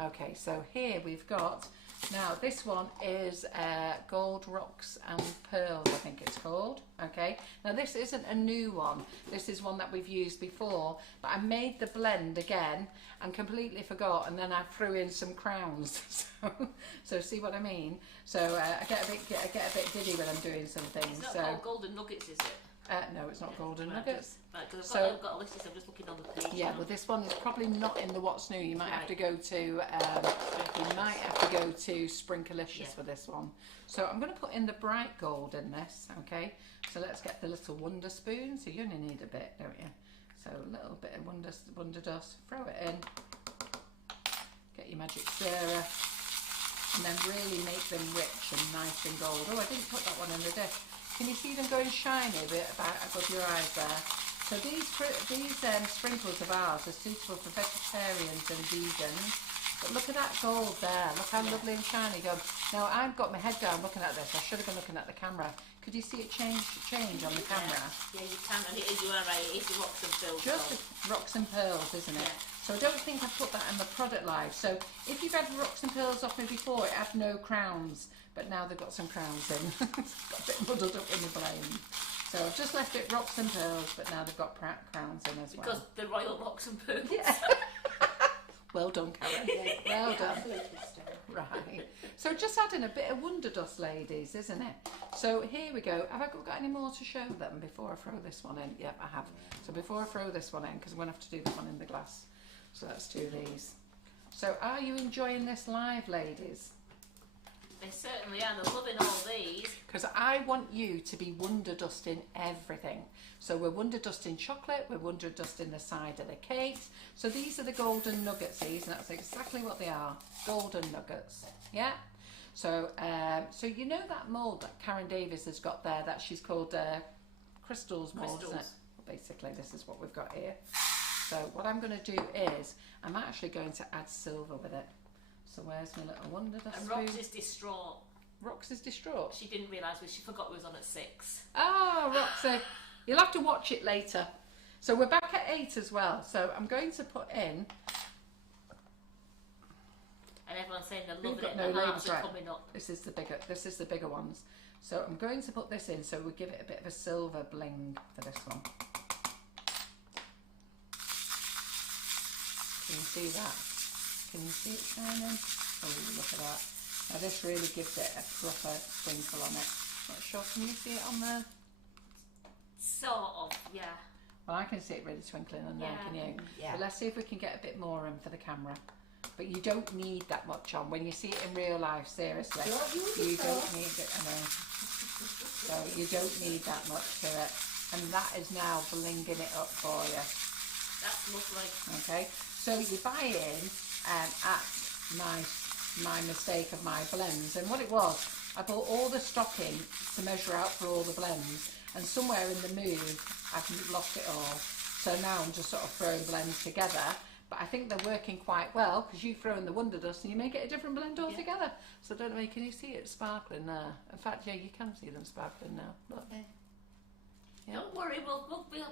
Okay, so here we've got, now this one is Gold Rocks and Pearls, I think it's called. Okay, now this isn't a new one. This is one that we've used before, but I made the blend again and completely forgot, and then I threw in some crowns. So see what I mean? So I get a bit giddy when I'm doing some things. It's not called golden nuggets, is it? No, it's not golden nuggets. Right, because So- I've got a list, so I'm just looking on the page. Yeah, now. well, this one is probably not in the What's New. You might have to Right. go to you might have to go to Sprinkalicious Yeah. for this one. So I'm going to put in the bright gold in this. Okay, so let's get the little Wonder spoon. So you only need a bit, don't you? So a little bit of WonderDust. Throw it in. Get your magic stirrer, and then really make them rich and nice and gold. Oh, I didn't put that one in the dish. Can you see them going shiny a bit about above your eyes there? So these sprinkles of ours are suitable for vegetarians and vegans. But look at that gold there. Look how lovely and shiny gold. Now I've got my head down looking at this. I should have been looking at the camera. Could you see it change on the camera? Yeah, you can, and it is, you are right, it is the rocks and pearls. Just the rocks and pearls, isn't it? Yeah. So I don't think I've put that in the product live. So if you've had rocks and pearls off me before, it had no crowns. But now they've got some crowns in. It's got a bit muddled up in the blend. So I've just left it rocks and pearls, but now they've got crowns in as well. Because the royal rocks and pearls. Yeah. Well done, Karen. Well done. Right. So just adding a bit of WonderDust, ladies, isn't it? So here we go. Have I got any more to show them before I throw this one in? Yep, I have. So before I throw this one in, because I'm going to have to do this one in the glass. So let's do these. So are you enjoying this live, ladies? They certainly are. They're loving all these. Because I want you to be WonderDusting everything. So we're WonderDusting chocolate, we're WonderDusting the side of the cakes. So these are the golden nuggets, and that's exactly what they are, golden nuggets. Yeah. So so you know that mould that Karen Davis has got there that she's called Crystals mould, isn't it? Well, basically, this is what we've got here. So what I'm going to do is I'm actually going to add silver with it. So where's my little WonderDust And spoon? Rox is distraught. Rox is distraught. She didn't realise, she forgot we was on at 6. Oh, Roxy, you'll have to watch it later. So we're back at 8 as well. So I'm going to put in. And everyone's saying they're We've loving got it. no The labels, hearts are right? coming up. This is the bigger ones. So I'm going to put this in. So we give it a bit of a silver bling for this one. Can you see that? Can you see it shining? Oh, look at that. Now this really gives it a proper twinkle on it. Not sure, can you see it on there? Sort of, yeah. Well, I can see it really twinkling on there, can you? Yeah. But let's see if we can get a bit more in for the camera. But you don't need that much on. When you see it in real life, seriously, you don't need it. I know. So you don't need that much to it. And that is now blinging it up for you. That's lovely. Okay, so you buy in at my mistake of my blends, and what it was, I bought all the stock in to measure out for all the blends, and somewhere in the move I've lost it all. So now I'm just sort of throwing blends together, but I think they're working quite well because you throw in the WonderDust and you make it a different blend altogether. So I don't know, can you see it sparkling there? In fact, yeah, you can see them sparkling now. Look. Yeah. Don't worry,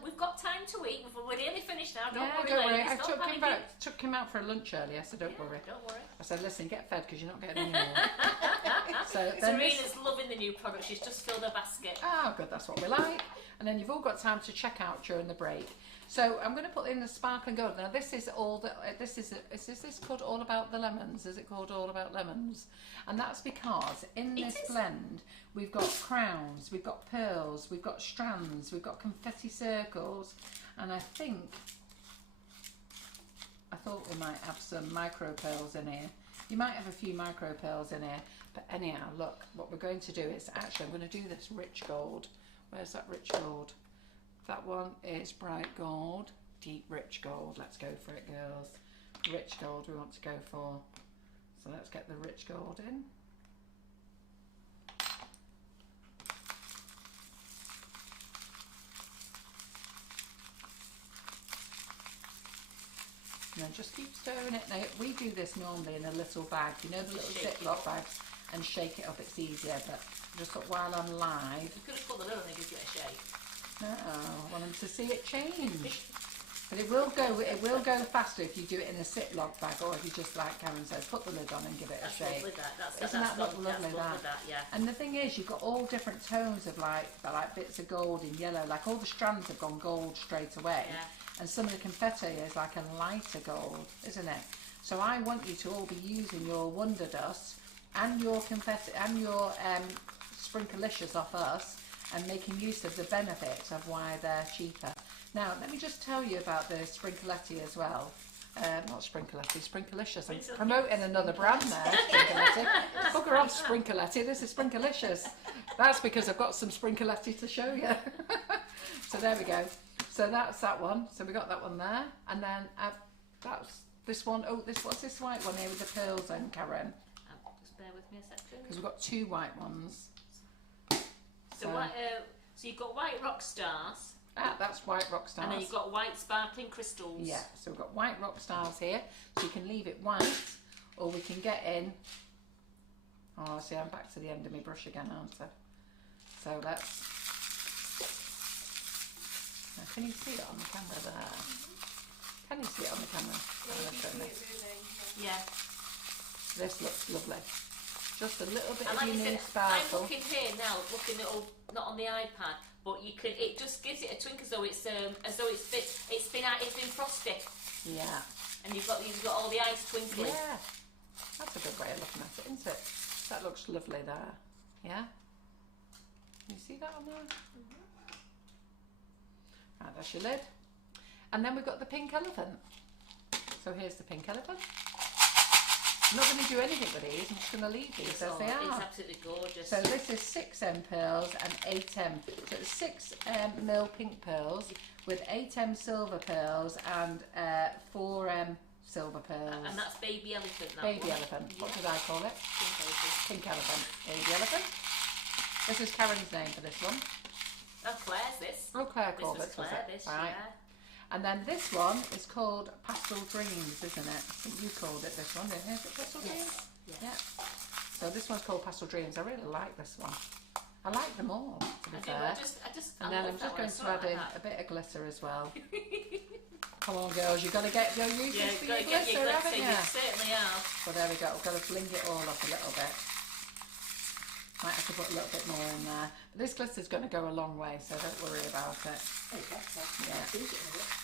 we've got time to eat. We're nearly finished now. Don't worry, don't worry. ladies. I Don't took him out for lunch earlier, so don't worry. Don't worry. I said, listen, get fed because you're not getting any more. So Serena's loving the new product. She's just filled her basket. Oh, good, that's what we like. And then you've all got time to check out during the break. So I'm going to put in the sparkling gold. Now this is all the. Is this called All About the Lemons? Is it called All About Lemons? And that's because in this blend we've got crowns, we've got pearls, we've got strands, we've got confetti circles, and I thought we might have some micro pearls in here. You might have a few micro pearls in here, but anyhow, look, what we're going to do is actually I'm going to do this rich gold. Where's that rich gold? That one is bright gold, deep rich gold. Let's go for it, girls. Rich gold we want to go for. So let's get the rich gold in. And then just keep stirring it. Now we do this normally in a little bag, you know, the little Ziploc bags, and shake it up. It's easier, but just while I'm live. You could have put the lid on and give it a shake. No, I want them to see it change. But it will go faster if you do it in a Ziploc bag, or if you just, like Karen says, put the lid on and give it a shake. Isn't that lovely? Yeah. And the thing is, you've got all different tones of like bits of gold and yellow. Like all the strands have gone gold straight away, and some of the confetti is like a lighter gold, isn't it? So I want you to all be using your WonderDust and your confetti and your Sprinklicious off us, and making use of the benefits of why they're cheaper. Now, let me just tell you about the Sprinkletti as well. Not Sprinkletti, Sprinklicious. I'm promoting another brand now, Sprinkletti. Bugger off, Sprinkletti. This is Sprinklicious. That's because I've got some Sprinkletti to show you. So there we go. So that's that one. So we got that one there. And then that's this one. Oh, what's this white one here with the pearls then, Karen? Just bear with me a second. Because we've got two white ones. So you've got white rock stars. That's white rock stars. And then you've got white sparkling crystals. Yeah, so we've got white rock stars here. So you can leave it white, or we can get in. Oh, see, I'm back to the end of my brush again, aren't I? So let's. Now, can you see it on the camera there? Can you see it on the camera? Yeah. This looks lovely. Just a little bit like of unique I'm sparkle. looking here now, looking at not on the iPad, but you can. It just gives it a twink as though it's been frosted. Yeah. And you've got all the ice twinkling. Yeah. That's a good way of looking at it, isn't it? That looks lovely there. Yeah. Can you see that on there? Right, that's your lid. And then we've got the pink elephant. So here's the pink elephant. I'm not going to do anything with these, I'm just going to leave these as they are. It's absolutely gorgeous. So this is 6M pearls and 8M. So it's 6 mil pink pearls with 8M silver pearls and 4M silver pearls. And that's baby elephant. Baby elephant. What did I call it? Pink elephant. Baby elephant. This is Karen's name for this one. Oh, Claire's this. Oh, Claire called this it. was Claire, this, right. yeah. And then this one is called Pastel Dreams, isn't it? I think you called it this one, didn't you? Is it Pastel Dreams? Yeah. So this one's called Pastel Dreams. I really like this one. I like them all, to be fair. And then I'm just going to add in a bit of glitter as well. Come on, girls, you've got to get your uses for your glitter, haven't you? You certainly have. So there we go. We've got to bling it all up a little bit. Might have to put a little bit more in there. But this glitter's going to go a long way, so don't worry about it. Yeah.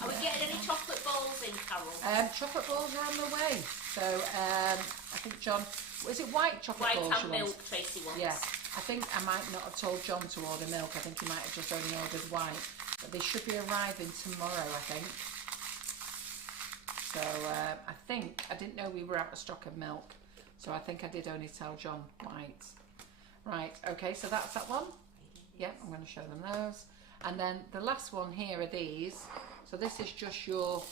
Are we getting any chocolate balls in, Carol? Chocolate balls are on the way. So I think John, is it white chocolate balls? White and milk, Tracy wants. Yeah. I think I might not have told John to order milk. I think he might have just only ordered white. But they should be arriving tomorrow, I think. So I think, I didn't know we were out of stock of milk. So I think I did only tell John white. Right, okay, so that's that one. Yeah, I'm going to show them those. And then the last one here are these. So this is just your...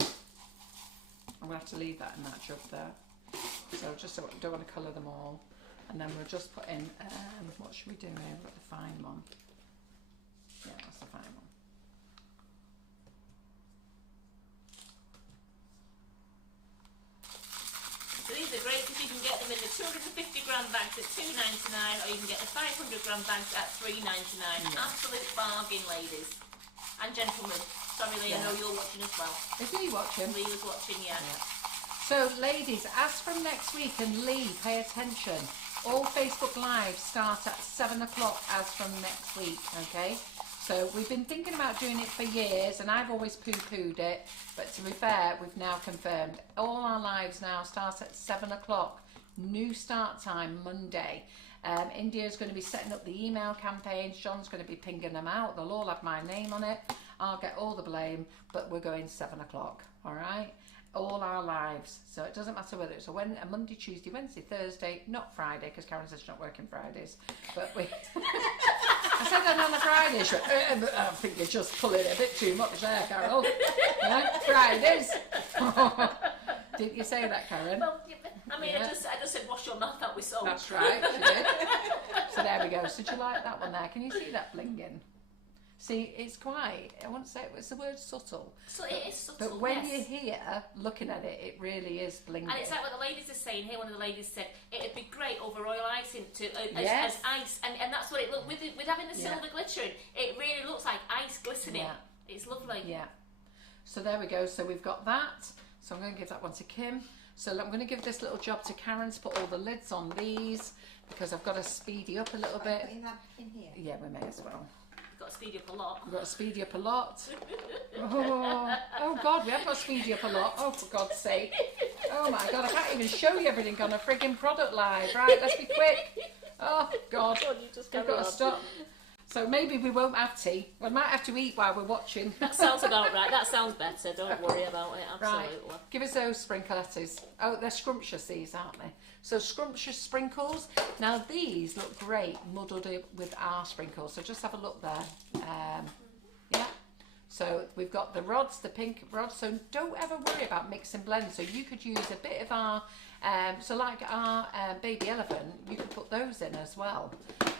I'm going to have to leave that in that jug there. So just don't want to colour them all. And then we'll just put in, what should we do here? We've got the fine one. Yeah, that's the fine one. or you can get the 500g bags at £3.99. Absolute bargain, ladies and gentlemen. Sorry, Lee, I know you're watching as well. Is he watching? Lee was watching, yeah. So, ladies, as from next week, and Lee, pay attention. All Facebook Lives start at 7 o'clock as from next week, okay? So we've been thinking about doing it for years, and I've always poo-pooed it, but to be fair, we've now confirmed. All our lives now start at 7 o'clock. New start time, Monday. India's going to be setting up the email campaigns. John's going to be pinging them out. They'll all have my name on it. I'll get all the blame, but we're going 7 o'clock, all right? All our lives. So it doesn't matter whether it's a Monday, Tuesday, Wednesday, Thursday, not Friday, because Karen says she's not working Fridays. But we... I said that on a Friday. She went, I think you're just pulling it a bit too much there, Carol. Yeah? Fridays. Didn't you say that, Karen? Well, I mean, I just said wash your mouth out with salt. That's right, she did. So there we go. So do you like that one there? Can you see that blinging? See, it's quite, I wouldn't say it's the word subtle. So it is subtle, but when yes. you're here looking at it, it really is blinging. And it's like what the ladies are saying here. One of the ladies said it'd be great over royal icing as Yes. ice, and that's what it looked with having the silver glittering. It really looks like ice glistening. Yeah. It's lovely. Yeah. So there we go. So we've got that. So I'm going to give that one to Kim. So I'm going to give this little job to Karen to put all the lids on these because I've got to speed you up a little bit. Putting that in here. Yeah, we may as well. You've got to speed you up a lot. We've got to speed you up a lot. Oh God, we have got to speed you up a lot. Oh, for God's sake. Oh my God, I can't even show you everything on a frigging product live. Right, let's be quick. Oh God, You just we've got to stop. So maybe we won't have tea. We might have to eat while we're watching. That sounds about right. That sounds better. Don't worry about it. Absolutely. Right, give us those sprinklettas. Oh, they're scrumptious, these, aren't they? So scrumptious sprinkles. Now these look great muddled with our sprinkles. So just have a look there. Yeah. So we've got the rods, the pink rods. So don't ever worry about mix and blend. So you could use a bit of our, so like our baby elephant, you could put those in as well.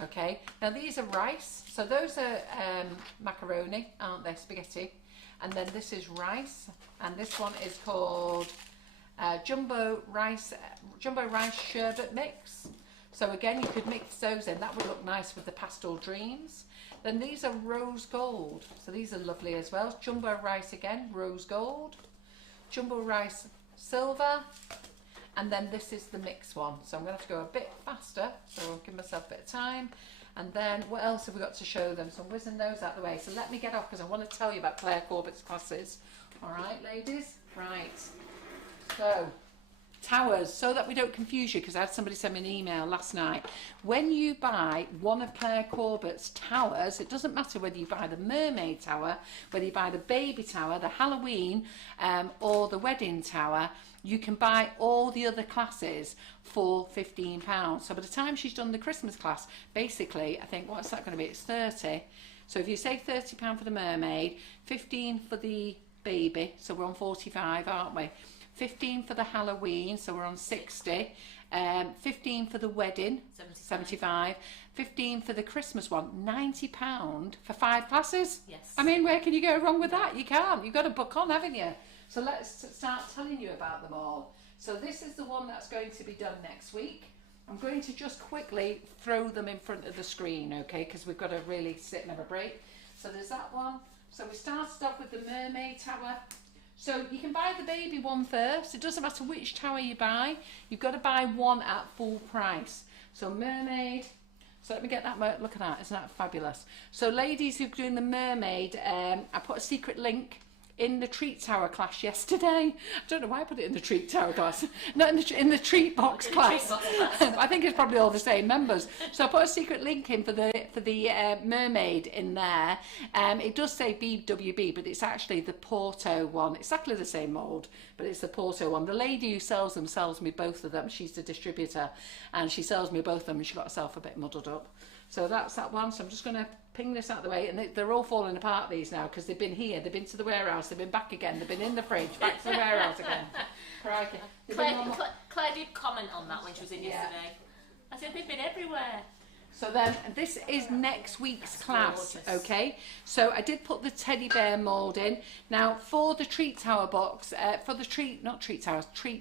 Okay. Now these are rice. So those are macaroni, aren't they? Spaghetti. And then this is rice. And this one is called jumbo rice sherbet mix. So again, you could mix those in. That would look nice with the pastel dreams. Then these are rose gold. So these are lovely as well. Jumbo rice again, rose gold. Jumbo rice silver. And then this is the mixed one. So I'm going to have to go a bit faster. So I'll give myself a bit of time. And then what else have we got to show them? So I'm whizzing those out of the way. So let me get off because I want to tell you about Claire Corbett's classes. All right, ladies? Right. So, towers, so that we don't confuse you, because I had somebody send me an email last night. When you buy one of Claire Corbett's towers, it doesn't matter whether you buy the mermaid tower, whether you buy the baby tower, the Halloween, or the wedding tower, you can buy all the other classes for £15. So by the time she's done the Christmas class, basically, I think, what's that going to be? It's 30. So if you say £30 for the mermaid, 15 for the baby, so we're on 45, aren't we? 15 for the Halloween, so we're on 60. 15 for the wedding, 75. 15 for the Christmas one, £90 for 5 classes. Yes. I mean, where can you go wrong with that? You can't. You've got to book on, haven't you? So let's start telling you about them all. So this is the one that's going to be done next week. I'm going to just quickly throw them in front of the screen, okay, because we've got to really sit and have a break. So there's that one. So we started off with the mermaid tower. So you can buy the baby one first. It doesn't matter which tower you buy. You've got to buy one at full price. So mermaid. So let me get that. Look at that. Isn't that fabulous? So ladies who are doing the mermaid, I put a secret link in the treat tower class yesterday. I don't know why I put it in the treat tower class. Not in the treat box class. I think it's probably all the same members. So I put a secret link in for the mermaid in there. It does say BWB, but it's actually the Porto one. Exactly the same mould, but it's the Porto one. The lady who sells them sells me both of them. She's the distributor, and she sells me both of them, and she got herself a bit muddled up. So that's that one. So I'm just going to ping this out of the way, and they're all falling apart, these now, because they've been here, they've been to the warehouse, they've been back again, they've been in the fridge, back to the warehouse again. Crikey. Claire did comment on that when she was in yesterday. I said they've been everywhere. So then this is next week's class, gorgeous. okay? So I did put the teddy bear mould in. Now for the treat tower box, for the treat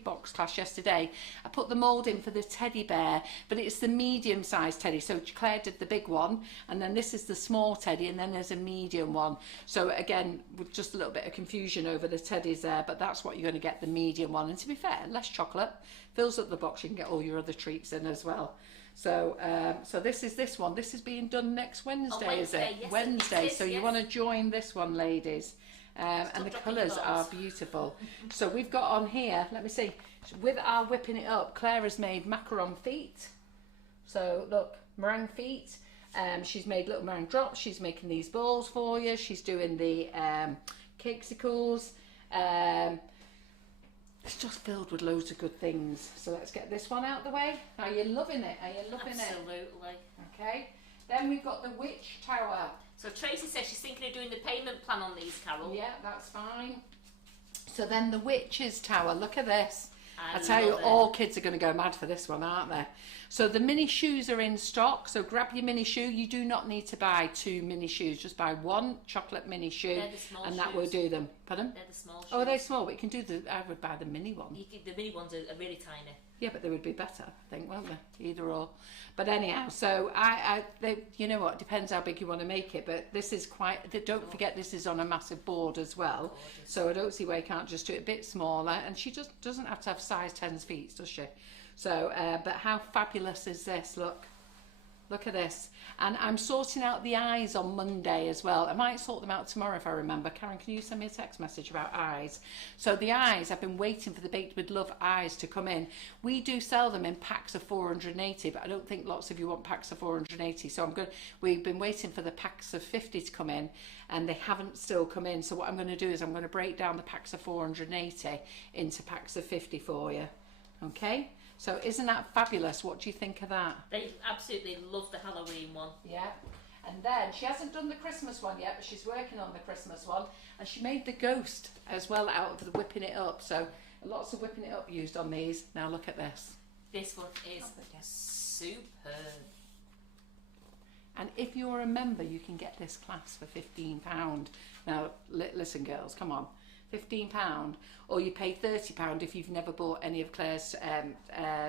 box class yesterday, I put the mould in for the teddy bear, but it's the medium sized teddy. So Claire did the big one, and then this is the small teddy, and then there's a medium one. So again, with just a little bit of confusion over the teddies there, but that's what you're going to get, the medium one. And to be fair, less chocolate, fills up the box, you can get all your other treats in as well. So so this is this one. This is being done next Wednesday, is it? Yes, Wednesday. it is, So you yes. want to join this one, ladies. And the dropping colours your are balls. beautiful. So we've got on here, let me see, with our whipping it up, Claire has made macaron feet. So look, meringue feet. She's made little meringue drops. She's making these balls for you. She's doing the cakesicles. It's just filled with loads of good things. So let's get this one out the way. Are you loving it? Are you loving it? Absolutely. Okay. Then we've got the witch tower. So Tracy says she's thinking of doing the payment plan on these, Carol. Yeah, that's fine. So then the witch's tower. Look at this. I tell love you, it. all kids are going to go mad for this one, aren't they? So the mini shoes are in stock. So grab your mini shoe. You do not need to buy 2 mini shoes. Just buy 1 chocolate mini shoe, They're the small and that will shoes. do them. Pardon? They're the small shoes. Oh, they're small, but you can do the. I would buy the mini one. The mini ones are really tiny. Yeah, but they would be better, I think, won't they? Either or. But anyhow, so you know what? Depends how big you want to make it. But this is quite. Don't forget, this is on a massive board as well. Gorgeous. So I don't see why you can't just do it a bit smaller. And she just doesn't have to have size 10's feet, does she? So, but how fabulous is this? Look at this. And I'm sorting out the eyes on Monday as well. I might sort them out tomorrow if I remember. Karen, can you send me a text message about eyes? So the eyes, I've been waiting for the Baked with Love eyes to come in. We do sell them in packs of 480, but I don't think lots of you want packs of 480. So we've been waiting for the packs of 50 to come in, and they haven't still come in. So what I'm going to do is I'm going to break down the packs of 480 into packs of 50 for you. Okay? So isn't that fabulous? What do you think of that? They absolutely love the Halloween one. Yeah. And then she hasn't done the Christmas one yet, but she's working on the Christmas one. And she made the ghost as well out of the whipping it up. So lots of whipping it up used on these. Now look at this. This one is superb. And if you're a member, you can get this class for £15. Now listen, girls, come on. £15, or you pay £30 if you've never bought any of Claire's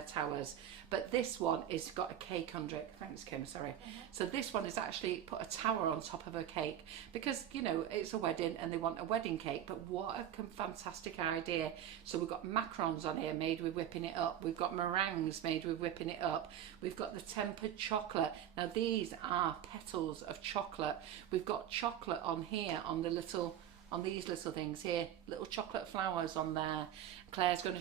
towers. But this one is got a cake under it. Thanks, Kim, sorry. So this one is actually put a tower on top of a cake, because, you know, it's a wedding and they want a wedding cake. But what a fantastic idea. So we've got macarons on here made with whipping it up. We've got meringues made with whipping it up. We've got the tempered chocolate. Now these are petals of chocolate. We've got chocolate on here on these little things here, little chocolate flowers on there. Claire's going to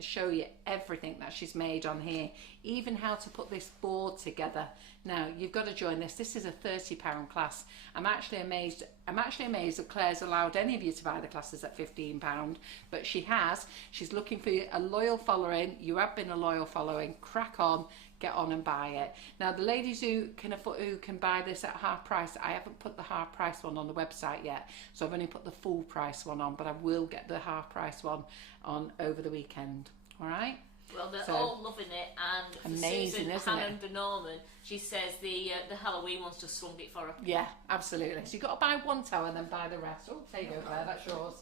show you everything that she's made on here, even how to put this board together. Now you've got to join this. This is a £30 class. I'm actually amazed that Claire's allowed any of you to buy the classes at £15, but she's looking for a loyal following. You have been a loyal following. Crack on, get on and buy it. Now the ladies who can buy this at half price, I haven't put the half price one on the website yet, so I've only put the full price one on, but I will get the half price one on over the weekend. All right. Well, they're So, all loving it, and for amazing, Susan, isn't Hannah it? and Norman, she says the Halloween one's just swung it for her. Yeah, absolutely. So you've got to buy one tower and then buy the rest. Oh, there you go, Claire, that's yours.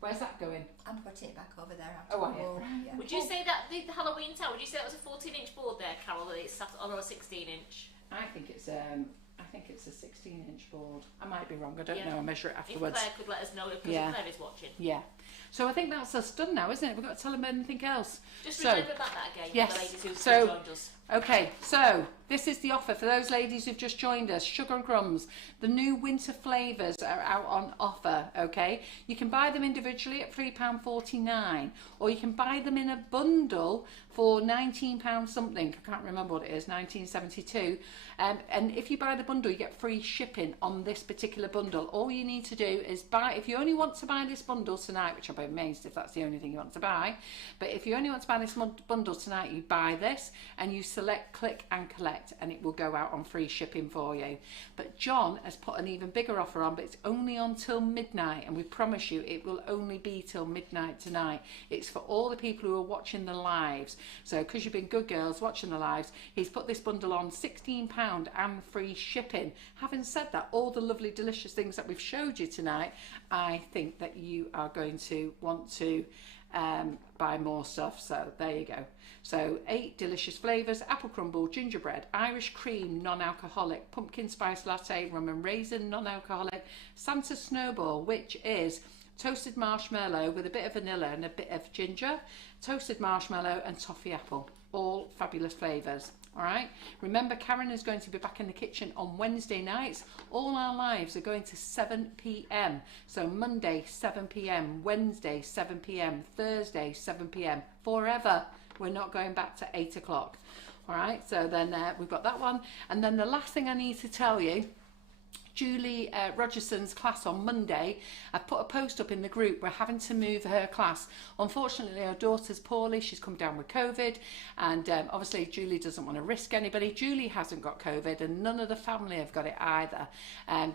Where's that going? I'm putting it back over there. Oh, are you? Wall, yeah. Would you say that the Halloween tower, would you say that was a 14-inch board there, Carol, that it's sat on, or a 16-inch? I think it's a 16-inch board. I might be wrong. I don't Yeah. know. I'll measure it If afterwards. Claire could let us know, because Yeah. Claire is watching. Yeah. So I think that's us done now, isn't it? We've got to tell them anything else. Just So, remember about that again, yes, the ladies who've so- joined us. Okay, so this is the offer for those ladies who've just joined us. Sugar and Crumbs, the new winter flavours are out on offer, okay? You can buy them individually at £3.49, or you can buy them in a bundle for £19 something. I can't remember what it is, 19.72. And if you buy the bundle, you get free shipping on this particular bundle. All you need to do is buy, if you only want to buy this bundle tonight, which I'll be amazed if that's the only thing you want to buy, but if you only want to buy this bundle tonight, you buy this and you select click and collect. direct, and it will go out on free shipping for you. But John has put an even bigger offer on, but it's only on till midnight, and we promise you it will only be till midnight tonight. It's for all the people who are watching the lives. So because you've been good girls watching the lives, he's put this bundle on £16 and free shipping. Having said that, all the lovely delicious things that we've showed you tonight, I think that you are going to want to buy more stuff. So there you go. So 8 delicious flavours: apple crumble, gingerbread, Irish cream, non-alcoholic, pumpkin spice latte, rum and raisin, non-alcoholic, Santa snowball, which is toasted marshmallow with a bit of vanilla and a bit of ginger, toasted marshmallow and toffee apple. All fabulous flavours. All right, remember Karen is going to be back in the kitchen on Wednesday nights. All our lives are going to 7 p.m. So Monday 7 p.m, Wednesday 7 p.m, Thursday 7 p.m, forever. We're not going back to 8 o'clock. All right, so then we've got that one. And then the last thing I need to tell you, Julie Rogerson's class on Monday, I've put a post up in the group. We're having to move her class. Unfortunately, her daughter's poorly. She's come down with COVID, and obviously Julie doesn't want to risk anybody. Julie hasn't got COVID, and none of the family have got it either.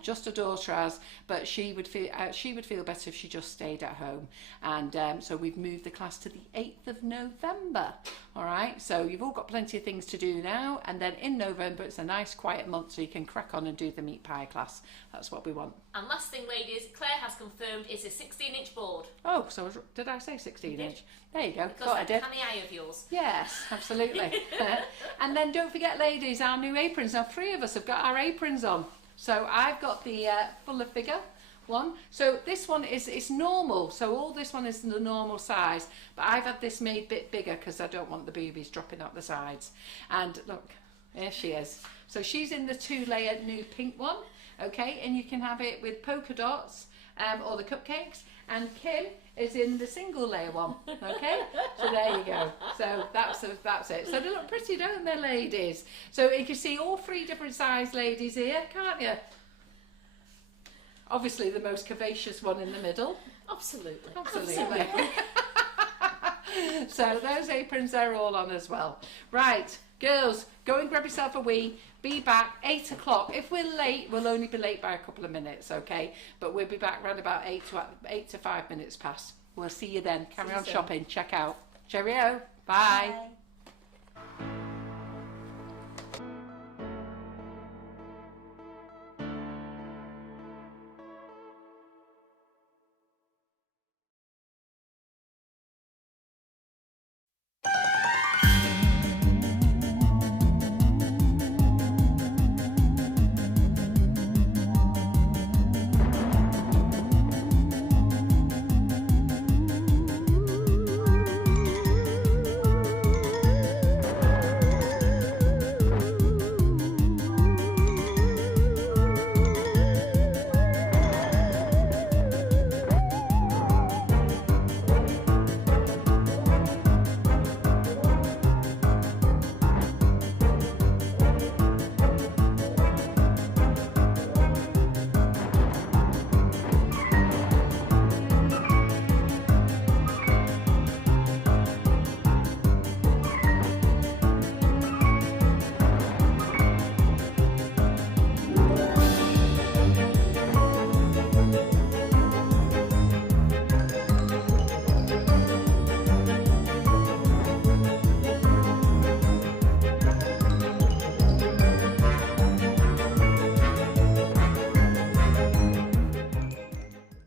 Just her daughter has, but she would feel better if she just stayed at home. And so we've moved the class to the 8th of November. All right, so you've all got plenty of things to do now, and then in November it's a nice quiet month, so you can crack on and do the meat pie class. That's what we want. And last thing, ladies, Claire has confirmed it's a 16-inch board. Oh, so did I say 16-inch? There you go. Because Thought I did. canny eye of yours. Yes, absolutely. And then don't forget, ladies, our new aprons. Now 3 of us have got our aprons on. So I've got the fuller figure one. So this one is normal. So all this one is the normal size, but I've had this made a bit bigger because I don't want the boobies dropping up the sides. And look, there she is. So she's in the 2-layer new pink one. Okay, and you can have it with polka dots or the cupcakes, and Kim is in the single layer one. Okay, so there you go. So that's it. So they look pretty, don't they, ladies? So you can see all 3 different size ladies here, can't you? Obviously the most curvaceous one in the middle. Absolutely. Absolutely. So those aprons are all on as well. Right, girls, go and grab yourself a wee. Be back 8 o'clock. If we're late, we'll only be late by a couple of minutes, okay? But we'll be back around about 8 to 5 minutes past. We'll see you then. Carry on shopping. Check out. Cheerio. Bye. Bye.